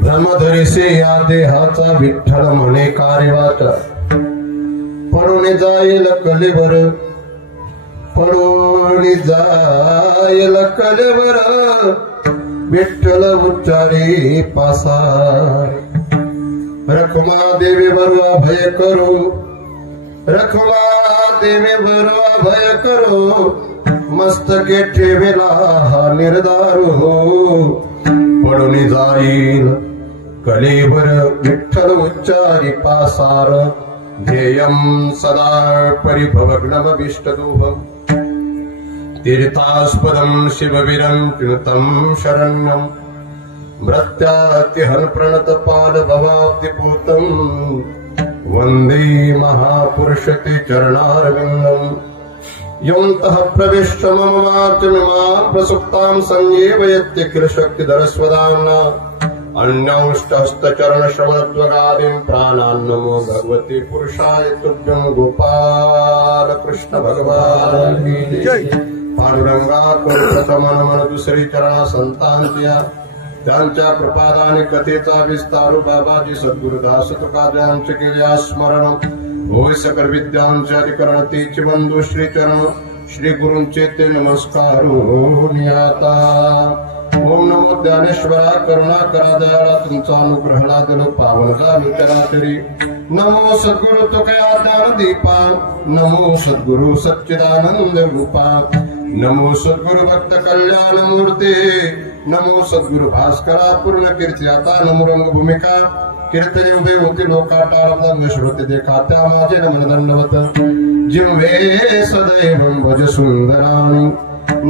ब्रह्मधरीसे या देहाचा विठ्ठल म्हणे कार्यवात पडून जाईल कलेवर विठ्ठल उच्चारी पासार रखमा देवी बरवा भय करो रखमा देवी बरवा भय करो मस्तके ठेवेला हा निर्धार हो पडून जाईल कलेवर विठ्ठल उच्चारी पासार ध्येयं सदा परिभवग्नमभीष्टदोहम् तीर्थास्पदं शिववीरं शरण्यं मृत्यातिहन् प्रणतपाल भवाब्धिपूतं वन्दे महापुरुषते चरणारविन्दम् योऽन्तः प्रविश्य मम वाचमिमां प्रसुप्तां संजीवयत्यखिल शक्तिधरस्वदाम्ना अन्यौष्टहस्तचरणश्रवणत्वगादीन् प्राणान् नमो भगवते पुरुषाय तुभ्यं गोपाल कृष्ण भगवान की जय। पांडुरंगा प्रथमन मन दुसरी चरणा संतांच्या त्यांच्या कृपादाने कथेचा विस्तारू बाबाजी सद्गुरुदास तुकारामांचे केले स्मरण होय सकल विद्यांचे अधिकरण तेचे बंधू श्री चरण श्री गुरूंचे ते नमस्कार नियाता। ओम नमो ज्ञानेश्वरा करुणा दयाळा तुमचा अनुग्रह लादलो पावन झालो चराचरी। नमो सद्गुरु तुकया ज्ञान दीपा नमो सद्गुरु सच्चिदानंद रूपा नमो सद्गुरु भक्त कल्याण मूर्ती नमो सद्गुरु भास्करा पूर्ण कीर्ती आता नमो रंग भूमिका कीर्तने उभे होती लोका टाळबंद श्रोते देखा त्या माझे नमन दंडवत जिंवे सदैव भज सुंदराणी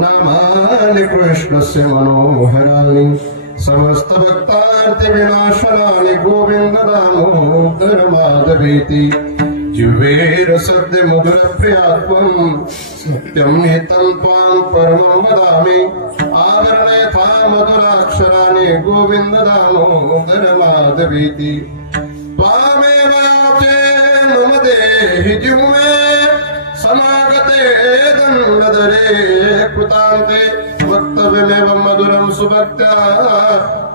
नामानि कृष्णस्य मनोहराणि समस्त भक्तार्थ विनाशनानि गोविंद दामोदर माधवेति जिह्वेर सद्य मधुर प्रियात्वं सत्यं नितं त्वां परमं वदामि आवरणयथा मधुराक्षराणि गोविंद दामोदर माधवेति त्वामेव याचे मम देहि जिह्वे समागते दंडधरे कृतान्ते वक्तव्यमेव मधुरं सुभक्त्या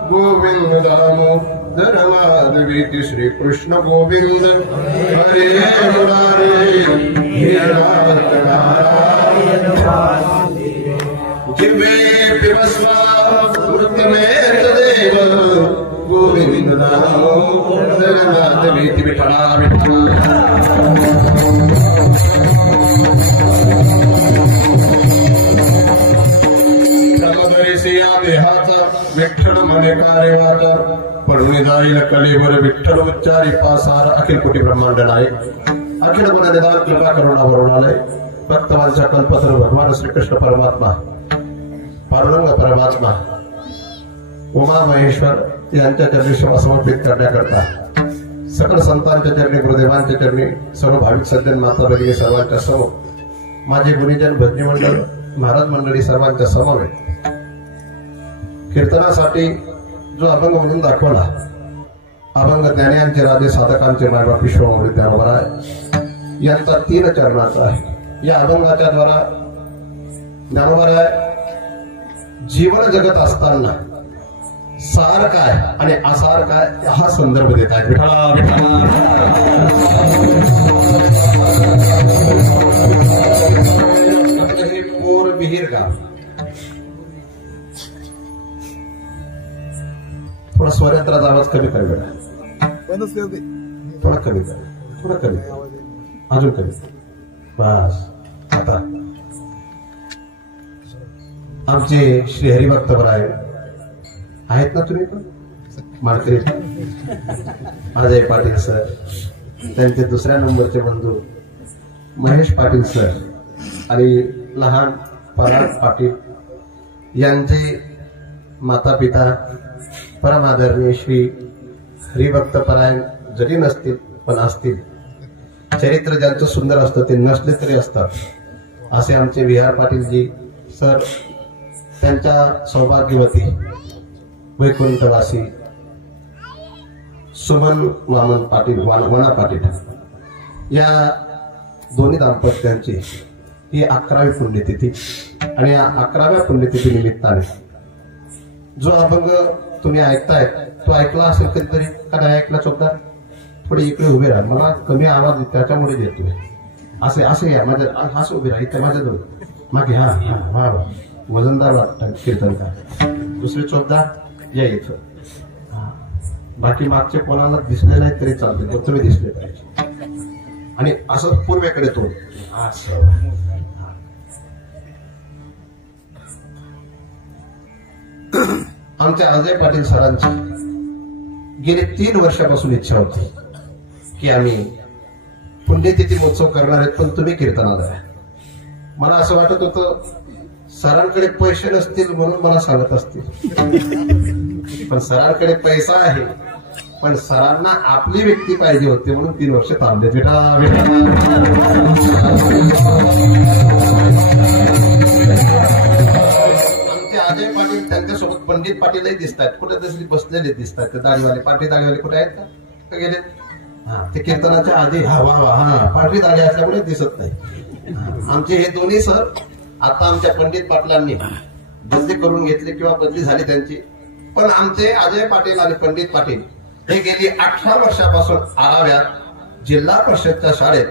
गोविंद दामोदर माधवेति श्री कृष्ण गोविंद हरे मुरारे हे नाथ नारायण जिह्वे पिबस्व उत्तमे तदेव गोविंद दामोदर माधवेति विठला विठला। ब्रह्मधरीसे या देहाचा विठ्ठल मने कार्य वाचा पडून जाईल कलेवर विठ्ठल उच्चारी पासार अखिल कोटी ब्रह्मांड नायक अखिल गुण निदान कृपा करुणा वरुणालय भक्तवांच्या कल्पतर भगवान श्री कृष्ण परमात्मा पांडुरंग परमात्मा उमा महेश्वर यांच्या चरणी सेवा समर्पित करण्याकरता सकल संतांच्या चरणी गुरुदेवांच्या चरणी सर्व भाविक सज्जन माता भगिनी सर्वांच्या समोर माझे गुरुजन भजनी मंडळ महाराज मंडळी सर्वांच्या समवेत कीर्तनासाठी जो अभंग म्हणून दाखवला अभंग ज्ञानियांचे राजे साधकांचे मायबाप विश्वमूर्ती ज्ञानोबराय यांचा 3 चरणाचा आहे। या अभंगाच्या द्वारा ज्ञानोबराय जीवन जगत असताना सार काय आणि आसार काय हा संदर्भ देत आहेत। विठ्ठला हे पोर बिहीर गाव थोड़ा स्वरांतराचा आवाज कमी कर बेटा थोडा कमी अजून कमी बस आता आमचे श्री हरिभक्तवराय आहेत ना तुम्ही पण माळकरी अजय पाटील सर त्यांचे दुसऱ्या नंबरचे बंधू महेश पाटील सर आणि लहान पराग पाटील यांचे माता पिता परम आदरणीय श्री हरिभक्तपरायण जरी नसतील पण असतील चरित्र ज्यांचं सुंदर असतं ते नसले तरी असतात असे आमचे विहार पाटीलजी सर त्यांच्या सौभाग्यवती वैकुंठवासी सुमन वामन पाटील वना पाटील या दोन्ही दाम्पत्यांची ही 11वी पुण्यतिथी आणि या 11व्या पुण्यतिथी निमित्ताने जो अभंग तुम्ही ऐकताय तो ऐकला असेल कधीतरी का नाही ऐकला चोपदा थोडे इकडे उभे राहा मला कमी आवाज त्याच्यामुळे देतोय असे असे या माझ्या असं उभे राहा इथे माझ्याजवळ मागे हा हा वा वजनदार वाटतं कीर्तन का दुसरे चोपदा या इथं बाकी मागचे कोणाला दिसले नाही तरी चालते पण तुम्ही दिसले पाहिजे आणि असं पूर्वेकडे तोड आमच्या अजय पाटील सरांची गेली 3 वर्षापासून इच्छा होती की आम्ही पुण्यतिथी महोत्सव करणार आहेत पण तुम्ही कीर्तनाला मला असं वाटत होतं सरांकडे पैसे नसतील म्हणून मला सांगत असतील पण सरांकडे पैसा आहे पण सरांना आपली व्यक्ती पाहिजे होती म्हणून 3 वर्ष थांबले बेटा अजय पाटील त्यांच्यासोबत पंडित पाटीलही दिसतात कुठे तरी बसलेले दिसतात ते दाढीवाले पाठी दाढीवाले कुठे आहेत का गेले ते कीर्तनाच्या आधी हा वा वा हा पाठी दाढी असल्यामुळे दिसत नाही आमचे हे दोन्ही सर आता आमच्या पंडित पाटलांनी बदली करून घेतली किंवा बदली झाली त्यांची पण आमचे अजय पाटील आणि पंडित पाटील हे गेली 18 वर्षापासून आराव्यात जिल्हा परिषदच्या शाळेत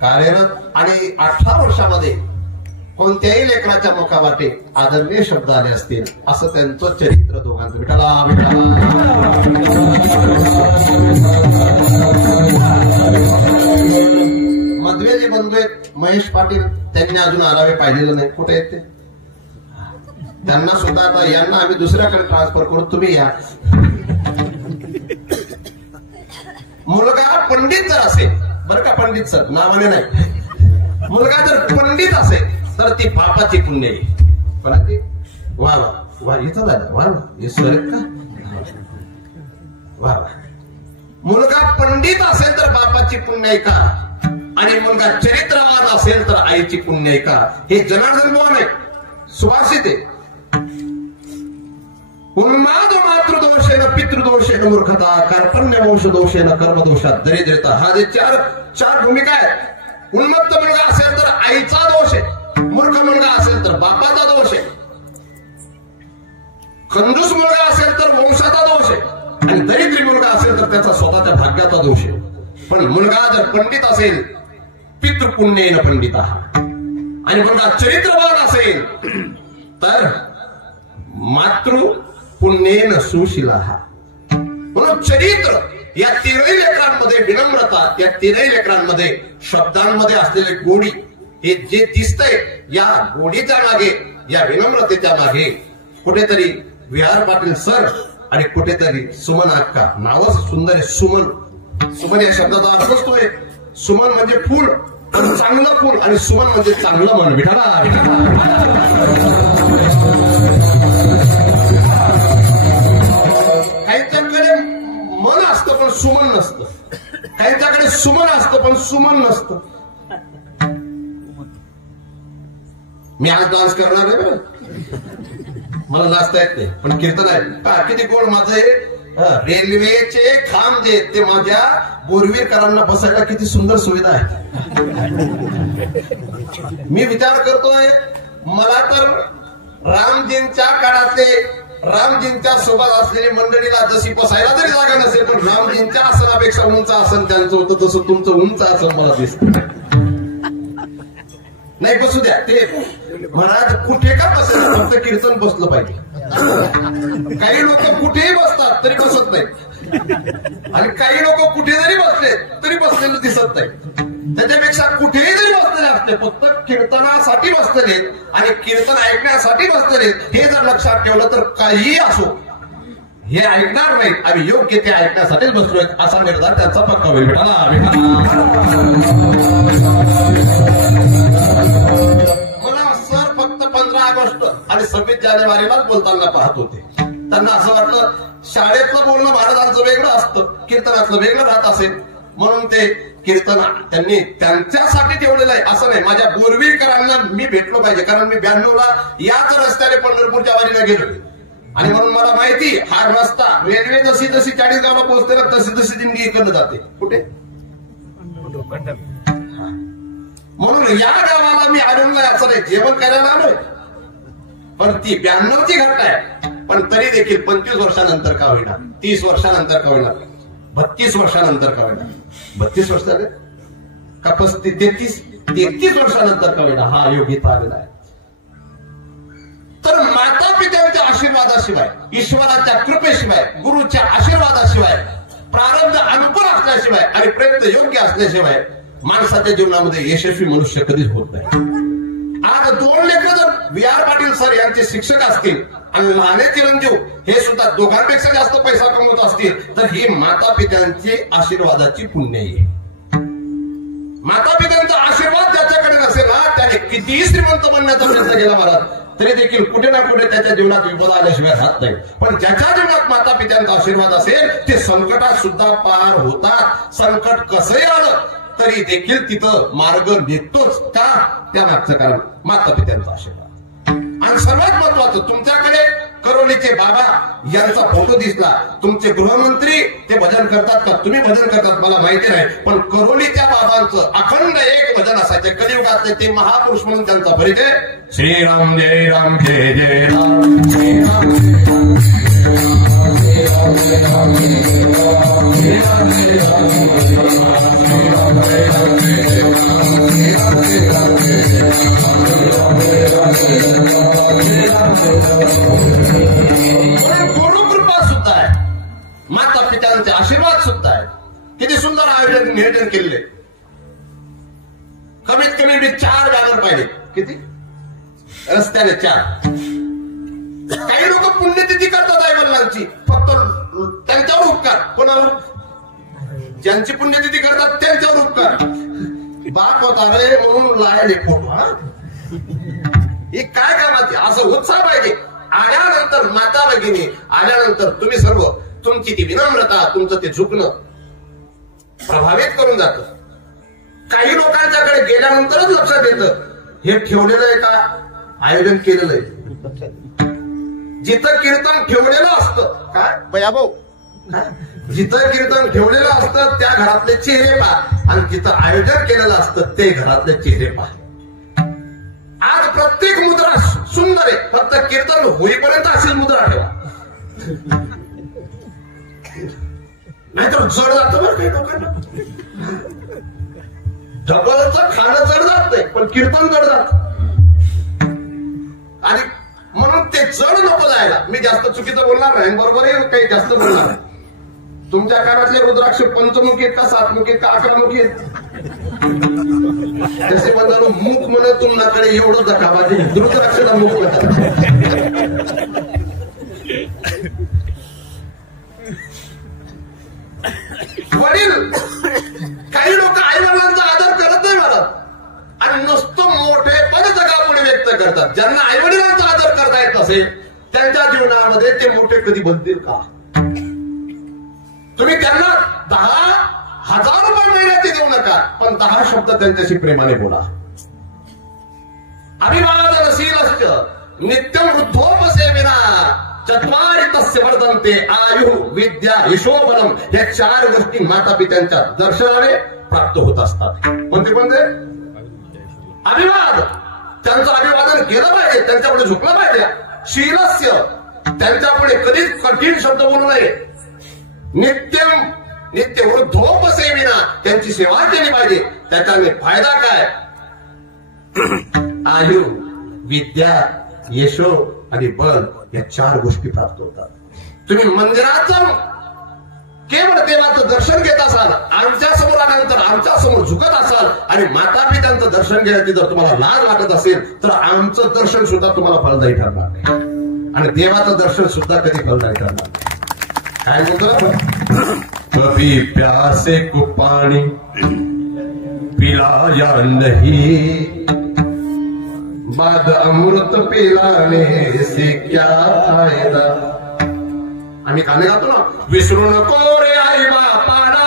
कार्यरत आणि 18 वर्षामध्ये कोणत्याही लेकराच्या मुखावाटे आदरणीय शब्द आले असतील असं त्यांचं चरित्र दोघांचं विठ्ठला मधवे जे बंधू आहेत महेश पाटील त्यांनी अजून आरावे पाहिलेलं नाही कुठे आहेत ते त्यांना सुद्धा आता यांना आम्ही दुसऱ्याकडे ट्रान्सफर करू तुम्ही या मुलगा पंडित जर असेल बरं का पंडित सर नावाने नाही मुलगा जर पंडित असेल तर ती बापाची पुण्य आहे पण ती वा वा वा इथं झालं वा हे सर का वा मुलगा पंडित असेल तर बापाची पुण्य आहे का आणि मुलगा चरित्रवान असेल तर आईची पुण्य आहे का हे जनार्दन बोल आहे सुभाषित आहे उन्माद मातृदोषेन पितृदोषेन मूर्खता कार्पण्य वंश दोषेन कर्मदोषात दरिद्रता हा जे चार भूमिका आहेत उन्मत्त मुलगा असेल तर आईचा दोष आहे मूर्ख मुलगा असेल तर बापाचा दोष आहे कंजूस मुलगा असेल तर वंशाचा दोष आहे आणि दरिद्री मुलगा असेल तर त्याचा स्वतःच्या भाग्याचा दोष आहे पण मुलगा जर पंडित असेल पितृपुण्येन पंडित आणि मुलगा चरित्रवान असेल तर मातृ पुण्येन सुशीला म्हणून चरित्र या 3 लेकरांमध्ये विनम्रता या 3 लेकरांमध्ये शब्दांमध्ये असलेले गोडी हे जे दिसतंय या गोडीच्या मागे या विनम्रतेच्या मागे कुठेतरी विहार पाटील सर आणि कुठेतरी सुमन अक्का. नावच सुंदर आहे, सुमन. सुमन या शब्दाचा अर्थच तो आहे. सुमन म्हणजे फूल, पण चांगलं फूल, आणि सुमन म्हणजे चांगलं मन. विठाला काहींच्याकडे मन असतं पण सुमन नसतं, काहींच्याकडे सुमन असतं पण सुमन नसतं. मी आज डान्स करणार आहे बरं, मला नाचता येत नाही, पण कीर्तन आहे. किती गोड माझं आहे. रेल्वेचे खांब जे ते माझ्या बोरवीरकरांना बसायला किती सुंदर सुविधा आहे. मी विचार करतोय, मला तर रामजींच्या काळातले, रामजींच्या सोबत असलेली मंडळीला जशी बसायला जरी जागा नसेल, पण रामजींच्या आसनापेक्षा उंच आसन त्यांचं होतं, तसं तुमचं उंच आसन मला दिसतं. नाही बसू द्या, ते महाराज कुठे का बसायला, फक्त कीर्तन बसलं पाहिजे. काही लोक कुठेही बसतात तरी बसत नाही, आणि काही लोक कुठे जरी बसले तरी बसलेलं दिसत नाही. त्याच्यापेक्षा कुठेही जरी बसलेले असते, फक्त कीर्तनासाठी बसलेले आणि कीर्तन ऐकण्यासाठी बसलेले, हे जर लक्षात ठेवलं तर काहीही असो हे ऐकणार नाहीत. आम्ही योग्य ते ऐकण्यासाठीच बसलोय असा निर्धार त्यांचा पक्का होईल. मला सर फक्त 15 ऑगस्ट आणि 26 जानेवारीलाच बोलताना पाहत होते. त्यांना असं वाटलं शाळेतलं बोलणं महाराजांचं वेगळं असतं, कीर्तनातलं वेगळं राहत असेल, म्हणून ते कीर्तन त्यांनी त्यांच्यासाठी ठेवलेलं आहे. असं नाही, माझ्या बोरवीरकरांना मी भेटलो पाहिजे, कारण मी 92ला याच रस्त्याने पंढरपूरच्या वारीला गेलो, आणि म्हणून मला माहिती हा रस्ता, रेल्वे जशी जशी 40 गावला पोहोचते ना तशी तशी दिंडी इकडनं जाते. कुठे? म्हणून या गावाला मी आलेलो नाही असं नाही, जेवण करायला आलोय, पण ती 92ची घटना आहे. पण तरी देखील 25 वर्षानंतर का होईना, 30 वर्षानंतर का होईना, 32 वर्षानंतर का होईना, 32 वर्ष झाले का 33 वर्षानंतर का होईना, हा योग इथं आलेला आहे. तर माता पित्यांच्या आशीर्वादाशिवाय, ईश्वराच्या कृपेशिवाय, गुरुच्या आशीर्वादाशिवाय, प्रारब्ध अनुकूल असल्याशिवाय आणि प्रयत्न योग्य असल्याशिवाय माणसाच्या जीवनामध्ये यशस्वी मनुष्य कधीच होत नाही. आज 2 लेकरं जर विहार पाटील सर यांचे शिक्षक असतील आणि लहाने चिरंजीव हे सुद्धा दोघांपेक्षा जास्त पैसा कमवत असतील, तर ही माता पित्यांची आशीर्वादाची पुण्य आहे. माता पित्यांचा आशीर्वाद ज्याच्याकडे नसेल ना, त्याने कितीही श्रीमंत बनण्याचा प्रयत्न केला महाराज, तरी देखील कुठे ना कुठे त्याच्या जीवनात विपदा आल्याशिवाय राहत नाही. पण ज्याच्या जीवनात माता पित्यांचा आशीर्वाद असेल, ते संकटात सुद्धा पार होतात. संकट कसंही आलं तरी देखील तिथं मार्ग निघतोच. का? त्या मागचं कारण माता पित्यांचा आशीर्वाद. आणि सर्वात महत्वाचं, तुमच्याकडे करोलीचे बाबा यांचा फोटो दिसला, तुमचे गृहमंत्री ते भजन करतात का, तुम्ही भजन करतात मला माहिती नाही, पण करोलीच्या बाबांचं अखंड एक भजन असायचे कलियुगातले, ते महापुरुष म्हणून त्यांचा परिचय. श्रीराम जय राम जय जय राम, श्रीराम गुरुकृपा सुद्धा आहे, माता पित्यांचे आशीर्वाद सुद्धा आहे. किती सुंदर आयोजन नियोजन केलेले. कमीत कमी मी 4 बॅनर पाहिले. किती? रस्त्याने 4. काही लोक पुण्यतिथी करतात आई वडिलांची, फक्त त्यांच्यावर उपकार. कोणावर? ज्यांची पुण्यतिथी करतात त्यांच्यावर उपकार. बाप होता रे म्हणून लायले फोटो. ही काय कामाची? असं उत्साह पाहिजे. आल्यानंतर माता भगिनी आल्यानंतर तुम्ही सर्व तुमची ती विनम्रता, तुमचं ते झुकणं प्रभावित करून जातं. काही लोकांच्याकडे गेल्यानंतरच लक्षात येतं हे ठेवलेलं आहे का आयोजन केलेलं आहे. जिथं कीर्तन ठेवलेलं असतं, काय बयाभाऊ, जिथं कीर्तन ठेवलेलं असतं त्या घरातले चेहरे पहा, आणि जिथं आयोजन केलेलं असतं ते घरातले चेहरे पहा. आज प्रत्येक मुद्रा सुंदर आहे, फक्त कीर्तन होईपर्यंत असेल मुद्रा ठेवा, नाहीतर जड जातं बरं काही लोकांना. ढबलचं खाणं जड जात नाही, पण कीर्तन जड जात. आणि म्हणून ते जड नको जायला. मी जास्त चुकीचं बोलणार नाही, बरोबर आहे, काही जास्त बोलणार नाही. तुमच्या कानातले रुद्राक्ष पंचमुखी आहेत का, 7मुखी आहेत का, 11मुखी आहेत? जसे म्हणतो मूक म्हणत तुम्हाकडे एवढं जखाबाजी, रुद्राक्षला मूक म्हणतात. वडील काही लोक आई वडिलांचा आदर करत नाही मला आणि नुसतं मोठेपण जगापुढे व्यक्त करतात. ज्यांना आई वडिलांचा आदर करता येत नसेल त्यांच्या जीवनामध्ये ते मोठे कधी बनतील का? तुम्ही त्यांना 10,000 रुपये महिन्याचे देऊ नका, पण 10 शब्द त्यांच्याशी प्रेमाने बोला. अभिवादनशीलश्च नित्यं वृद्धोपसेविना चत्वारि तस्य वर्धन्ते आयु विद्या यशोबलम. या 4 गोष्टी माता पित्यांच्या दर्शनाने प्राप्त होत असतात. कोणते कोणते? अभिवाद, त्यांचं अभिवादन केलं पाहिजे, त्यांच्यापुढे झुकलं पाहिजे. शीलस्य, त्यांच्यापुढे कधीच कठीण शब्द बोलू नये. नित्य वृद्धोपसेविना, त्यांची सेवा केली पाहिजे. त्याच्याने फायदा काय? आयु विद्या यशो आणि बल या 4 गोष्टी प्राप्त होतात. तुम्ही मंदिराचं केवळ देवाचं दर्शन घेत असाल, आमच्या समोर आल्यानंतर आमच्या समोर झुकत असाल आणि माता पित्यांचं दर्शन घेण्याची जर तुम्हाला लाज वाटत असेल तर आमचं दर्शन सुद्धा तुम्हाला फलदायी ठरणार नाही आणि देवाचं दर्शन सुद्धा कधी फलदायी ठरणार नाही. काय बोलतो? कभी प्यासे को पाणी पिलाया नहीं, बाद अमृत पिलाने से क्या फायदा. आम्ही गाणे गातो ना, विसरू नको रे आई बापाला.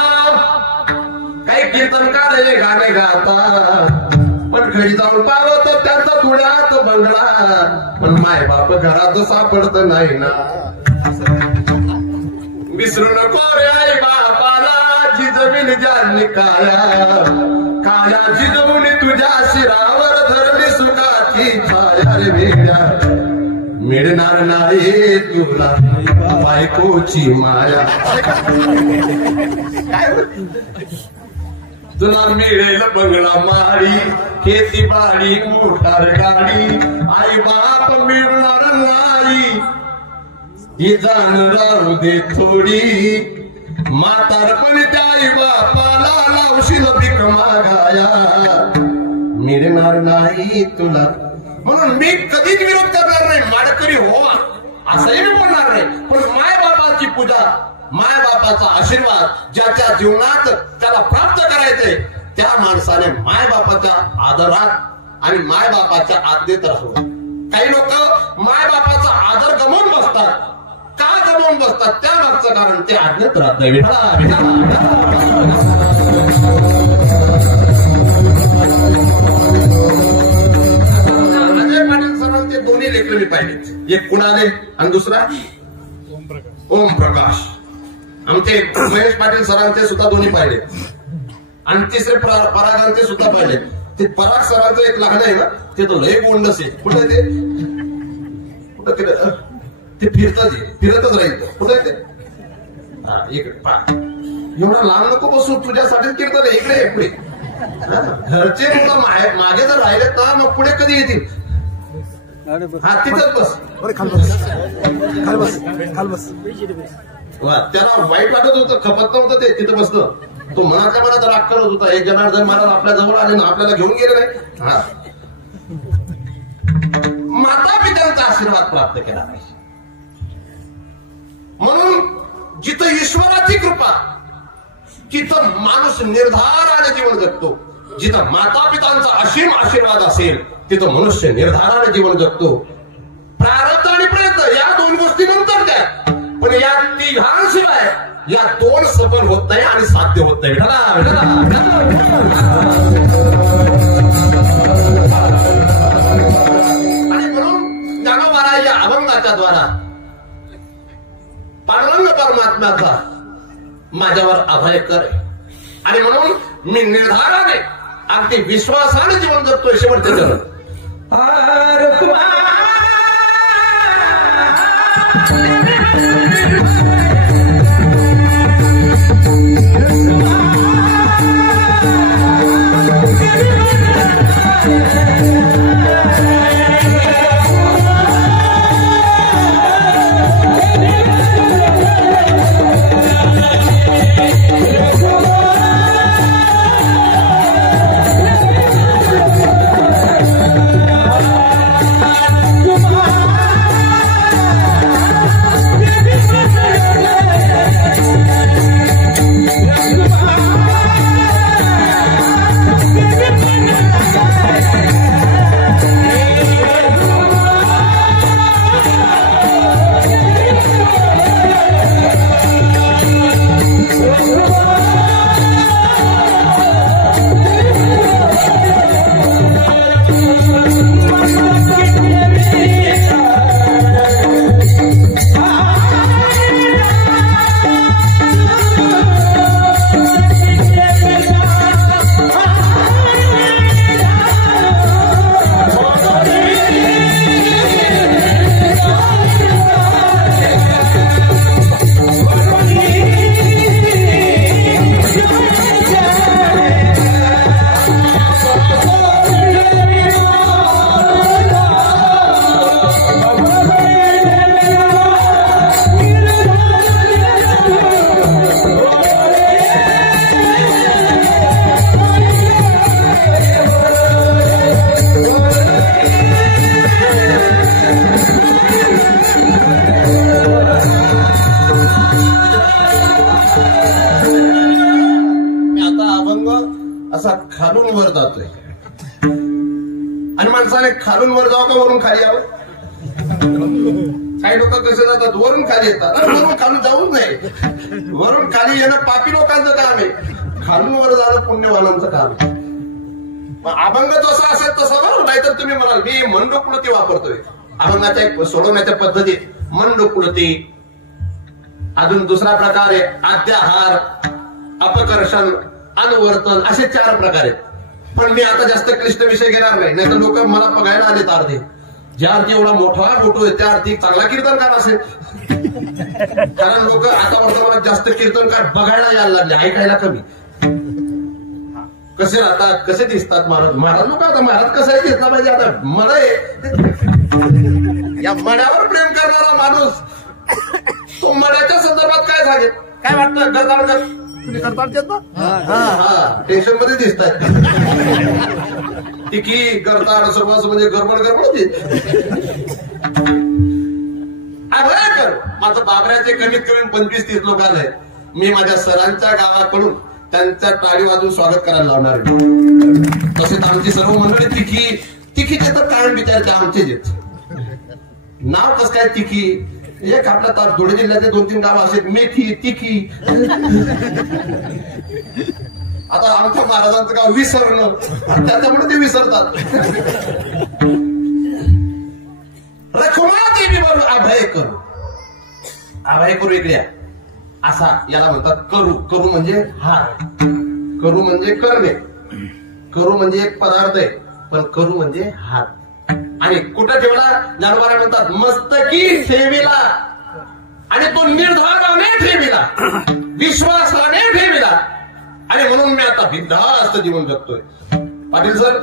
काही कीर्तनकार हे गाणे गातात, पण घरी जाऊन पावतो त्यांचा पुण्यात बंगला, पण माय बाप घरात सापडत नाही ना. विसरू नको रे आई बापाला, जिजविल ज्यांनी काया जिजवून तुझ्या शिरावर धरली सुखाची छाया रे वेड्या. मिळणार नाही तुला बायकोची माया. तुला मिळेल बंगला मारी, खेती बाडी मोटार गाडी, आई बाप मिळणार नाही ही जाण राहू दे थोडी. म्हातारपण त्या आई बापाला लावशील भीक मागाया, मिळणार नाही तुला. म्हणून मी कधीच विरोध करणार नाही. माडकरी हो असंही मी बोलणार नाही, पण मायबापाची पूजा, मायबापाचा आशीर्वाद ज्याच्या जीवनात त्याला प्राप्त करायचंय त्या माणसाने मायबापाच्या आदरात आणि मायबापाच्या आज्ञेत राहावं. काही लोक मायबापाचा आदर गमावून बसतात. का गमावून बसतात? त्या मागचं कारण ते आज्ञेत राहत नाही. अजय पाटील सरांचे दोन्ही लेकर मी पाहिले, एक कुणाले आणि दुसरा ओम प्रकाश. आमचे महेश पाटील सरांचे सुद्धा दोन्ही पाहिले आणि तिसरे परागांचे सुद्धा पाहिले. ते पराग सरांचं एक लहान आहे ना, ते तो लय गोंडस आहे. कुठे ते कुठं ते फिरतच राहील. कुठे ते एवढा लांब नको बसू, तुझ्यासाठीच कीर्तन आहे. इकडे पुढे घरचे मुलं मागे जर राहिलेत ना मग पुढे कधी येतील? हा तिथंच बस. त्याला वाईट वाटत होतं, खपत नव्हतं ते तिथं बसतं. तो मनातल्या मनात राग करत होता. एक जनार्दन महाराज आपल्या जवळ आले ना, आपल्याला घेऊन गेले नाही. हा माता पित्यांचा आशीर्वाद प्राप्त केला पाहिजे. म्हणून जिथं ईश्वराची कृपा तिथं माणूस निर्धाराने जीवन जगतो. जिथं माता पितांचा असीम आशीर्वाद असेल तिथं मनुष्य निर्धाराने जीवन जगतो. प्रारब्ध आणि प्रयत्न या 2 गोष्टी नंतर द्या, पण या तिघांशिवाय या 2 सफल होत नाही आणि साध्य होत नाही. आणि म्हणून ज्ञानोबा या अभंगाच्या द्वारा पांडुरंग परमात्म्याचा माझ्यावर अभय कर. आणि म्हणून मी निर्धाराने अगदी विश्वासाने जीवन जगतोय शेवटचे जण. खालून वर जातोय आणि माणसाने खालून वर जावं का वरून खाली यावं? काही लोक कसे जातात वरून खाली येतात. वरून खालून जाऊच नाही. वरून खाली येणं पापी लोकांचं काम आहे, खालून वर जाणं पुण्यवानांचं काम आहे. अभंग जसा असेल तसा बरोबर. नाहीतर तुम्ही म्हणाल मी मंडोकुळती वापरतोय. अभंगाच्या सोडवण्याच्या पद्धतीत मंडोकुळती, अजून दुसरा प्रकार आहे आद्याहार, अपकर्षण, अनुवर्तन, असे 4 प्रकार आहेत. पण मी आता जास्त क्लिष्ट विषय घेणार नाही, नाहीतर लोक मला बघायला आलेत अर्धे. ज्या अर्थी एवढा मोठा फोटो आहे त्या अर्थी चांगला कीर्तनकार असेल. कारण लोक आता वर्तमानात जास्त कीर्तनकार बघायला यायला लागले, ऐकायला कमी. कसे राहतात, कसे दिसतात महाराज. महाराज लोक आता महाराज कसाही दिसला पाहिजे. आता मला या मड्यावर प्रेम करणारा माणूस तो मड्याच्या संदर्भात काय सांगेल? काय वाटतं? गरदाळकर तुम्ही करताल ना? टेन्शन मध्ये दिसतात. टिकी गरदाळ सर्वांस म्हणजे गडबड होती. माझं बाबऱ्याचे कमीत कमी 25-30 लोक आले. मी माझ्या सरांच्या गावाकडून त्यांच्या टाळी वाजून स्वागत करायला लावणार आहे. तसेच आमची सर्व मंडळी तिखीचे तर कारण विचारते आमचेच आहेत. नाव कसं काय तिखी? एक आपल्या धुळे जिल्ह्याचे 2-3 गाव असे मेथी, तिखी. आता आमच्या महाराजांचं गाव विसरणं, त्याच्यामुळे ते विसरतात. रखुमाती विवर अभय करू. अभय करू वेगळ्या असा याला म्हणतात करू. करू म्हणजे हात, करू म्हणजे करणे, करू म्हणजे एक पदार्थ आहे, पण करू म्हणजे हात. आणि कुठं ठेवला? ज्ञानोबा म्हणतात मस्तकी ठेविला. आणि तो निर्धाराने ठेविला, विश्वासाने ठेविला. आणि म्हणून मी आता बिनधास्त जीवन जगतोय. पाटील सर,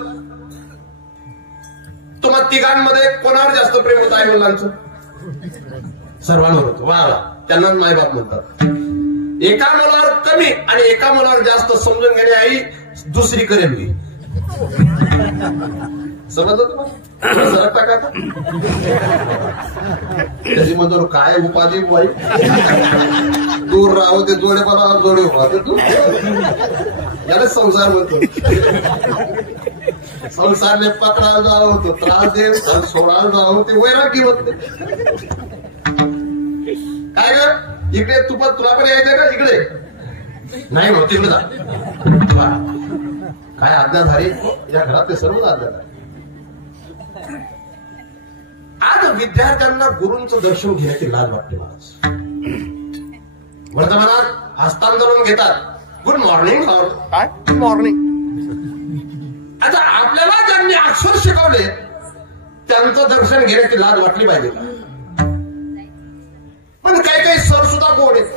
तुम्हा तिघांमध्ये कोणावर जास्त प्रेम होतं आई वडिलांचं? सर्वांवर होतं. वा वा, त्यांनाच मायबाप म्हणतात. एका मुलावर कमी आणि एका मुलावर जास्त समजून घेणे आई दुसरी करेल मी. समजलं तुम्हाला? सरक टाका. त्याची म्हणतो काय उपाधी बाई, दूर राहू ते जोडे मला जोडे व्हा. तू याला संसार म्हणतो. संसारने पकडायला जावं होतं, त्रास दे सोडायला जावं ते वैरागी होते. काय ग इकडे तुला पण यायचंय का? इकडे नाही हो, तिकडे जा. काय आज्ञाधारी या घरात ते सर्वच आज्ञाधारी. आज विद्यार्थ्यांना गुरूंचं दर्शन घेण्याची लाज वाटते. मला वर्तमानात हस्तांदोलन घेतात. Good morning sir. काय गुड मॉर्निंग? आता आपल्याला ज्यांनी अक्षर शिकवले त्यांचं दर्शन घेण्याची लाज वाटली पाहिजे का? पण काही काही सर सुद्धा गोड आहेत.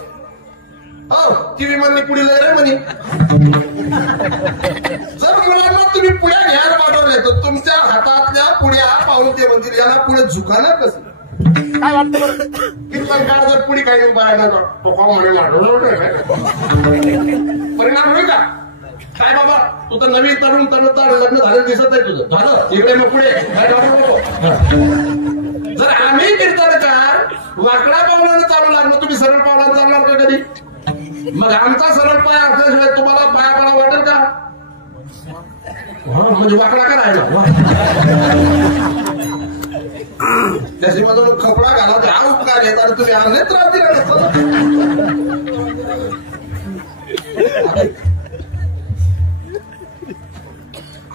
हो ती विमाननी पुढे रे म्हणे. जर मुलांना तुम्ही पुढ्या घ्यायला पाठवले तर तुमच्या हातातल्या पुढ्या पाहून ते म्हणतील याला पुढे झुकाना कसं? काय वाटतं? कीर्तनकार जर पुढे काही उभारायला परिणाम होईल का? काय बाबा तू तर नवीन तरुण लग्न झालेलं दिसत आहे तुझं. झालं इकडे मग पुढे जर आम्ही कीर्तनकार वाकडा पावलानं चालू लागलो, तुम्ही सरळ पावलानं चालणार का कधी? मग आमचा सरळ पाय असल्याशिवाय तुम्हाला पायापणा वाटेल का? म्हणजे वाकडा का राहिला? त्याची मधून कपडा घाला तर हा उपकार येतात तुम्ही आणले त्रास दिला.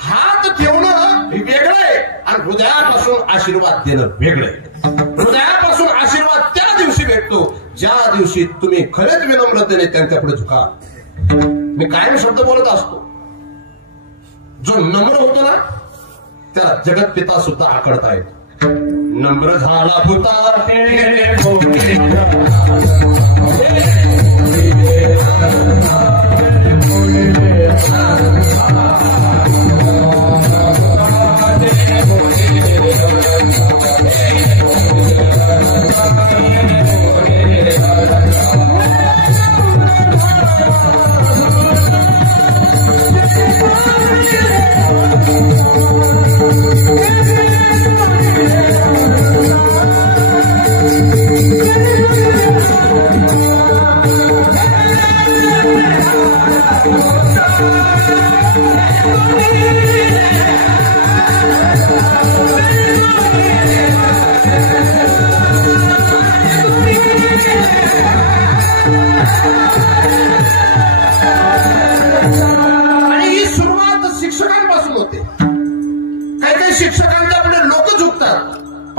हात ठेवणं वेगळं आहे आणि हृदयापासून आशीर्वाद देणं वेगळं आहे. हृदयापासून आशीर्वाद त्या दिवशी भेटतो ज्या दिवशी तुम्ही खरेच विनम्रतेने त्यांच्यापुढे झुका. मी कायम शब्द बोलत असतो, जो नम्र होतो ना त्याला जगत पिता सुद्धा आकडता येतो. नम्र झाला पुता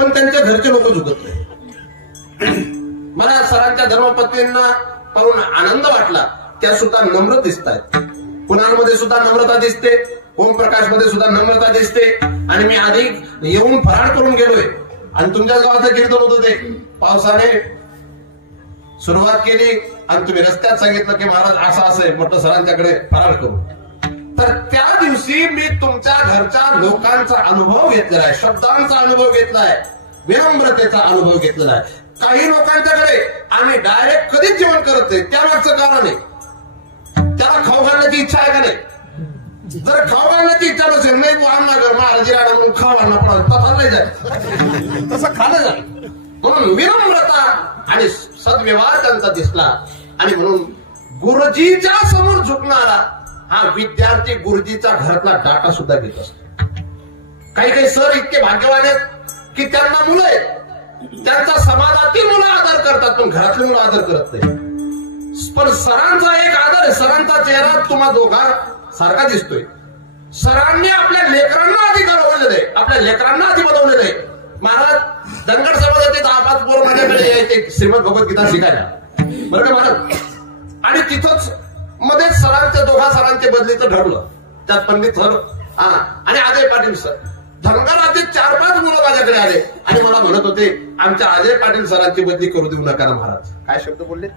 पण त्यांच्या घरचे लोक झुकत नाही. मला सरांच्या धर्मपत्नींना पाहून आनंद वाटला. त्या सुद्धा नम्र दिसत आहेत. कुणालमध्ये सुद्धा नम्रता दिसते, ओमप्रकाश मध्ये सुद्धा नम्रता दिसते. आणि मी आधी येऊन फराळ करून गेलोय आणि तुमच्या गावाचं कीर्तन होत होते. पावसाने सुरुवात केली आणि तुम्ही रस्त्यात सांगितलं की महाराज असं असं आहे, म्हटलं सरांच्याकडे फराळ करू. तर त्या दिवशी मी तुमच्या घरच्या लोकांचा अनुभव घेतलेला आहे, शब्दांचा अनुभव घेतलाय, विनम्रतेचा अनुभव घेतलेला आहे. काही लोकांच्याकडे आम्ही डायरेक्ट कधीच जेवण करत नाही. त्यामागचं कारण आहे, त्याला खाऊ घालण्याची इच्छा आहे का नाही? जर खाऊ घालण्याची इच्छा नसेल, नाही तू आण ना घर महाराजी राणा म्हणून खाऊ आणणं पडा, तसं खाल्लं जाईल. म्हणून विनम्रता आणि सद्व्यवहार त्यांचा दिसला. आणि म्हणून गुरुजीच्या समोर झुकणारा हा विद्यार्थी गुरुजीचा घरातला डाटा सुद्धा घेत असतो. काही काही सर इतके भाग्यवान आहेत की त्यांना मुलं आहेत, त्यांचा समाजातील मुलं आदर करतात पण घरातली मुलं आदर करत नाही. पण सरांचा एक आदर आहे. सरांचा चेहरा तुम्हा दोघा सारखा दिसतोय. सरांनी आपल्या लेकरांना आधी घडवलेलं आहे, आपल्या लेकरांना आधी बनवलेलं आहे. महाराज धनगर समाजाचे 10-5 पोरं माझ्याकडे यायचे श्रीमद भगवद्गीता शिकायला, बरं का महाराज. आणि तिथंच मध्येच सरांच्या दोघा सरांचे बदलीचं ठरलं. त्यात पंडित सर आणि अजय पाटील सर, धनगराचे 4-5 मुलं माझ्याकडे आले आणि मला म्हणत होते आमच्या अजय पाटील सरांची बदली करू देऊ नका ना महाराज. काय शब्द बोलले?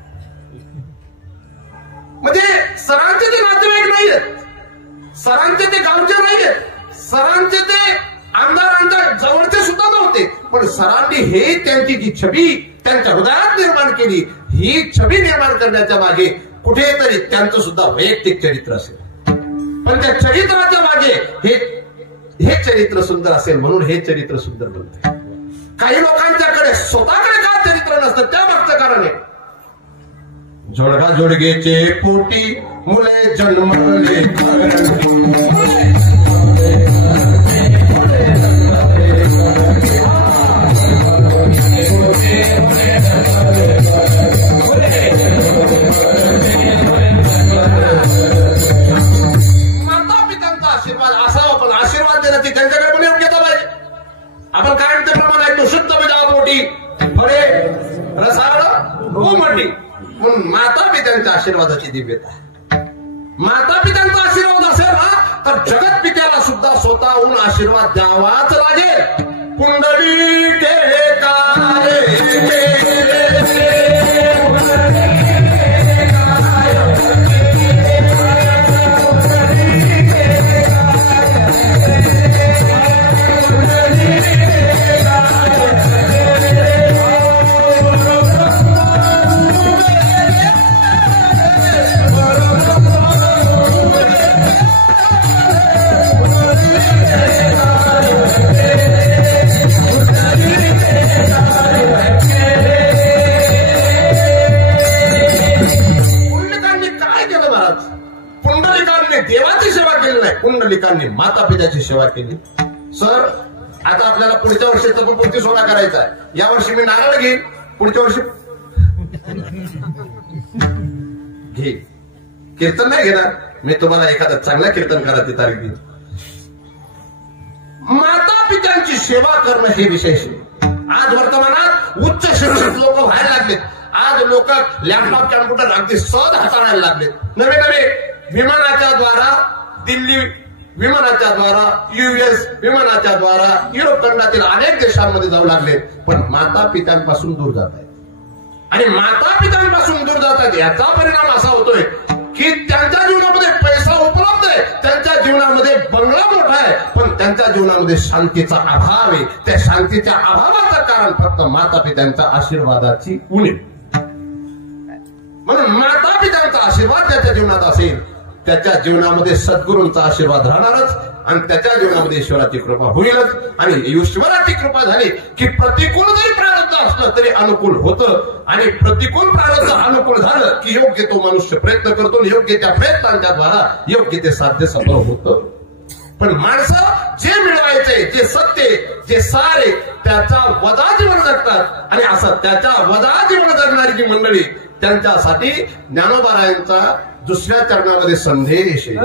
म्हणजे सरांचे ते नातेवाईक नाहीयेत, सरांचे ते गावचे नाहीयेत, सरांचे ते आमदारांच्या जवळचे सुद्धा नव्हते. पण सरांनी हे त्यांची जी छबी त्यांच्या हृदयात निर्माण केली, ही छबी निर्माण करण्याच्या मागे कुठेतरी त्यांचं सुद्धा वैयक्तिक चरित्र असेल. पण त्या चरित्राच्या मागे हे चरित्र सुंदर असेल म्हणून हे चरित्र सुंदर बनते. काही लोकांच्याकडे स्वतःकडे का चरित्र नसतं त्या मागचं कारण आहे. जोडगा जोडगेचे पोटी मुले जन्मले, माता पित्यांचा आशीर्वाद असावा, पण आशीर्वाद देण्याची त्यांच्याकडे पण योग्यता पाहिजे. आपण काय त्याप्रमाणे ऐकतो, शुद्ध बीजा पोटी फळे रसाळ गोमटी. म्हणून माता पित्यांच्या आशीर्वादाची दिव्यता. माता पित्यांचा आशीर्वाद असेल ना तर जगत पित्याला सुद्धा स्वतःहून आशीर्वाद द्यावाच लागेल. कुंडली केले काय पुंडलिकांनी माता पित्याची सेवा केली. सर आता आपल्याला पुढच्या वर्षी तपपूर्ती सोहळा करायचा आहे. यावर्षी मी नारळ घेईन, पुढच्या वर्षी घे. कीर्तन नाही घेणार मी, तुम्हाला एखादा चांगला कीर्तन करायची तारीख देईन. माता पित्यांची सेवा करणं हे विशेष. आज वर्तमानात उच्च शिक्षित लोक व्हायला लागलेत. आज लोक लॅपटॉप कॅम्प्युटर अगदी सहज हाताळायला लागलेत. नवे नवे विमानाच्या द्वारा दिल्ली विमानाच्या द्वारा, US विमानाच्या द्वारा युरोप खंडातील अनेक देशांमध्ये जाऊ लागले. पण माता पित्यांपासून दूर जात आहेत. आणि माता पित्यांपासून दूर जात आहेत याचा परिणाम असा होतोय की त्यांच्या जीवनामध्ये पैसा उपलब्ध आहे, त्यांच्या जीवनामध्ये बंगला मोठा आहे, पण त्यांच्या जीवनामध्ये शांतीचा अभाव आहे. त्या शांतीच्या अभावाचं कारण फक्त माता पित्यांच्या आशीर्वादाची उणीव. म्हणून माता पित्यांचा आशीर्वाद ज्याच्या जीवनात असेल त्याच्या जीवनामध्ये सद्गुरूंचा आशीर्वाद राहणारच आणि त्याच्या जीवनामध्ये ईश्वराची कृपा होईलच. आणि ईश्वराची कृपा झाली की प्रतिकूल जरी प्रारब्ध असलं तरी अनुकूल होतं. आणि प्रतिकूल प्रारब्ध अनुकूल झालं की योग्य तो मनुष्य प्रयत्न करतो, योग्य त्या प्रयत्नांच्या द्वारा योग्य ते साध्य सफल होतं. पण माणसं जे मिळवायचे, जे सत्य, जे सारे त्याचा वदा जीवन जगतात. आणि असं त्याच्या वदा जीवन जगणारी जी मंडळी त्यांच्यासाठी ज्ञानोबारायांचा दुसऱ्या चरणामध्ये संदेश आहे.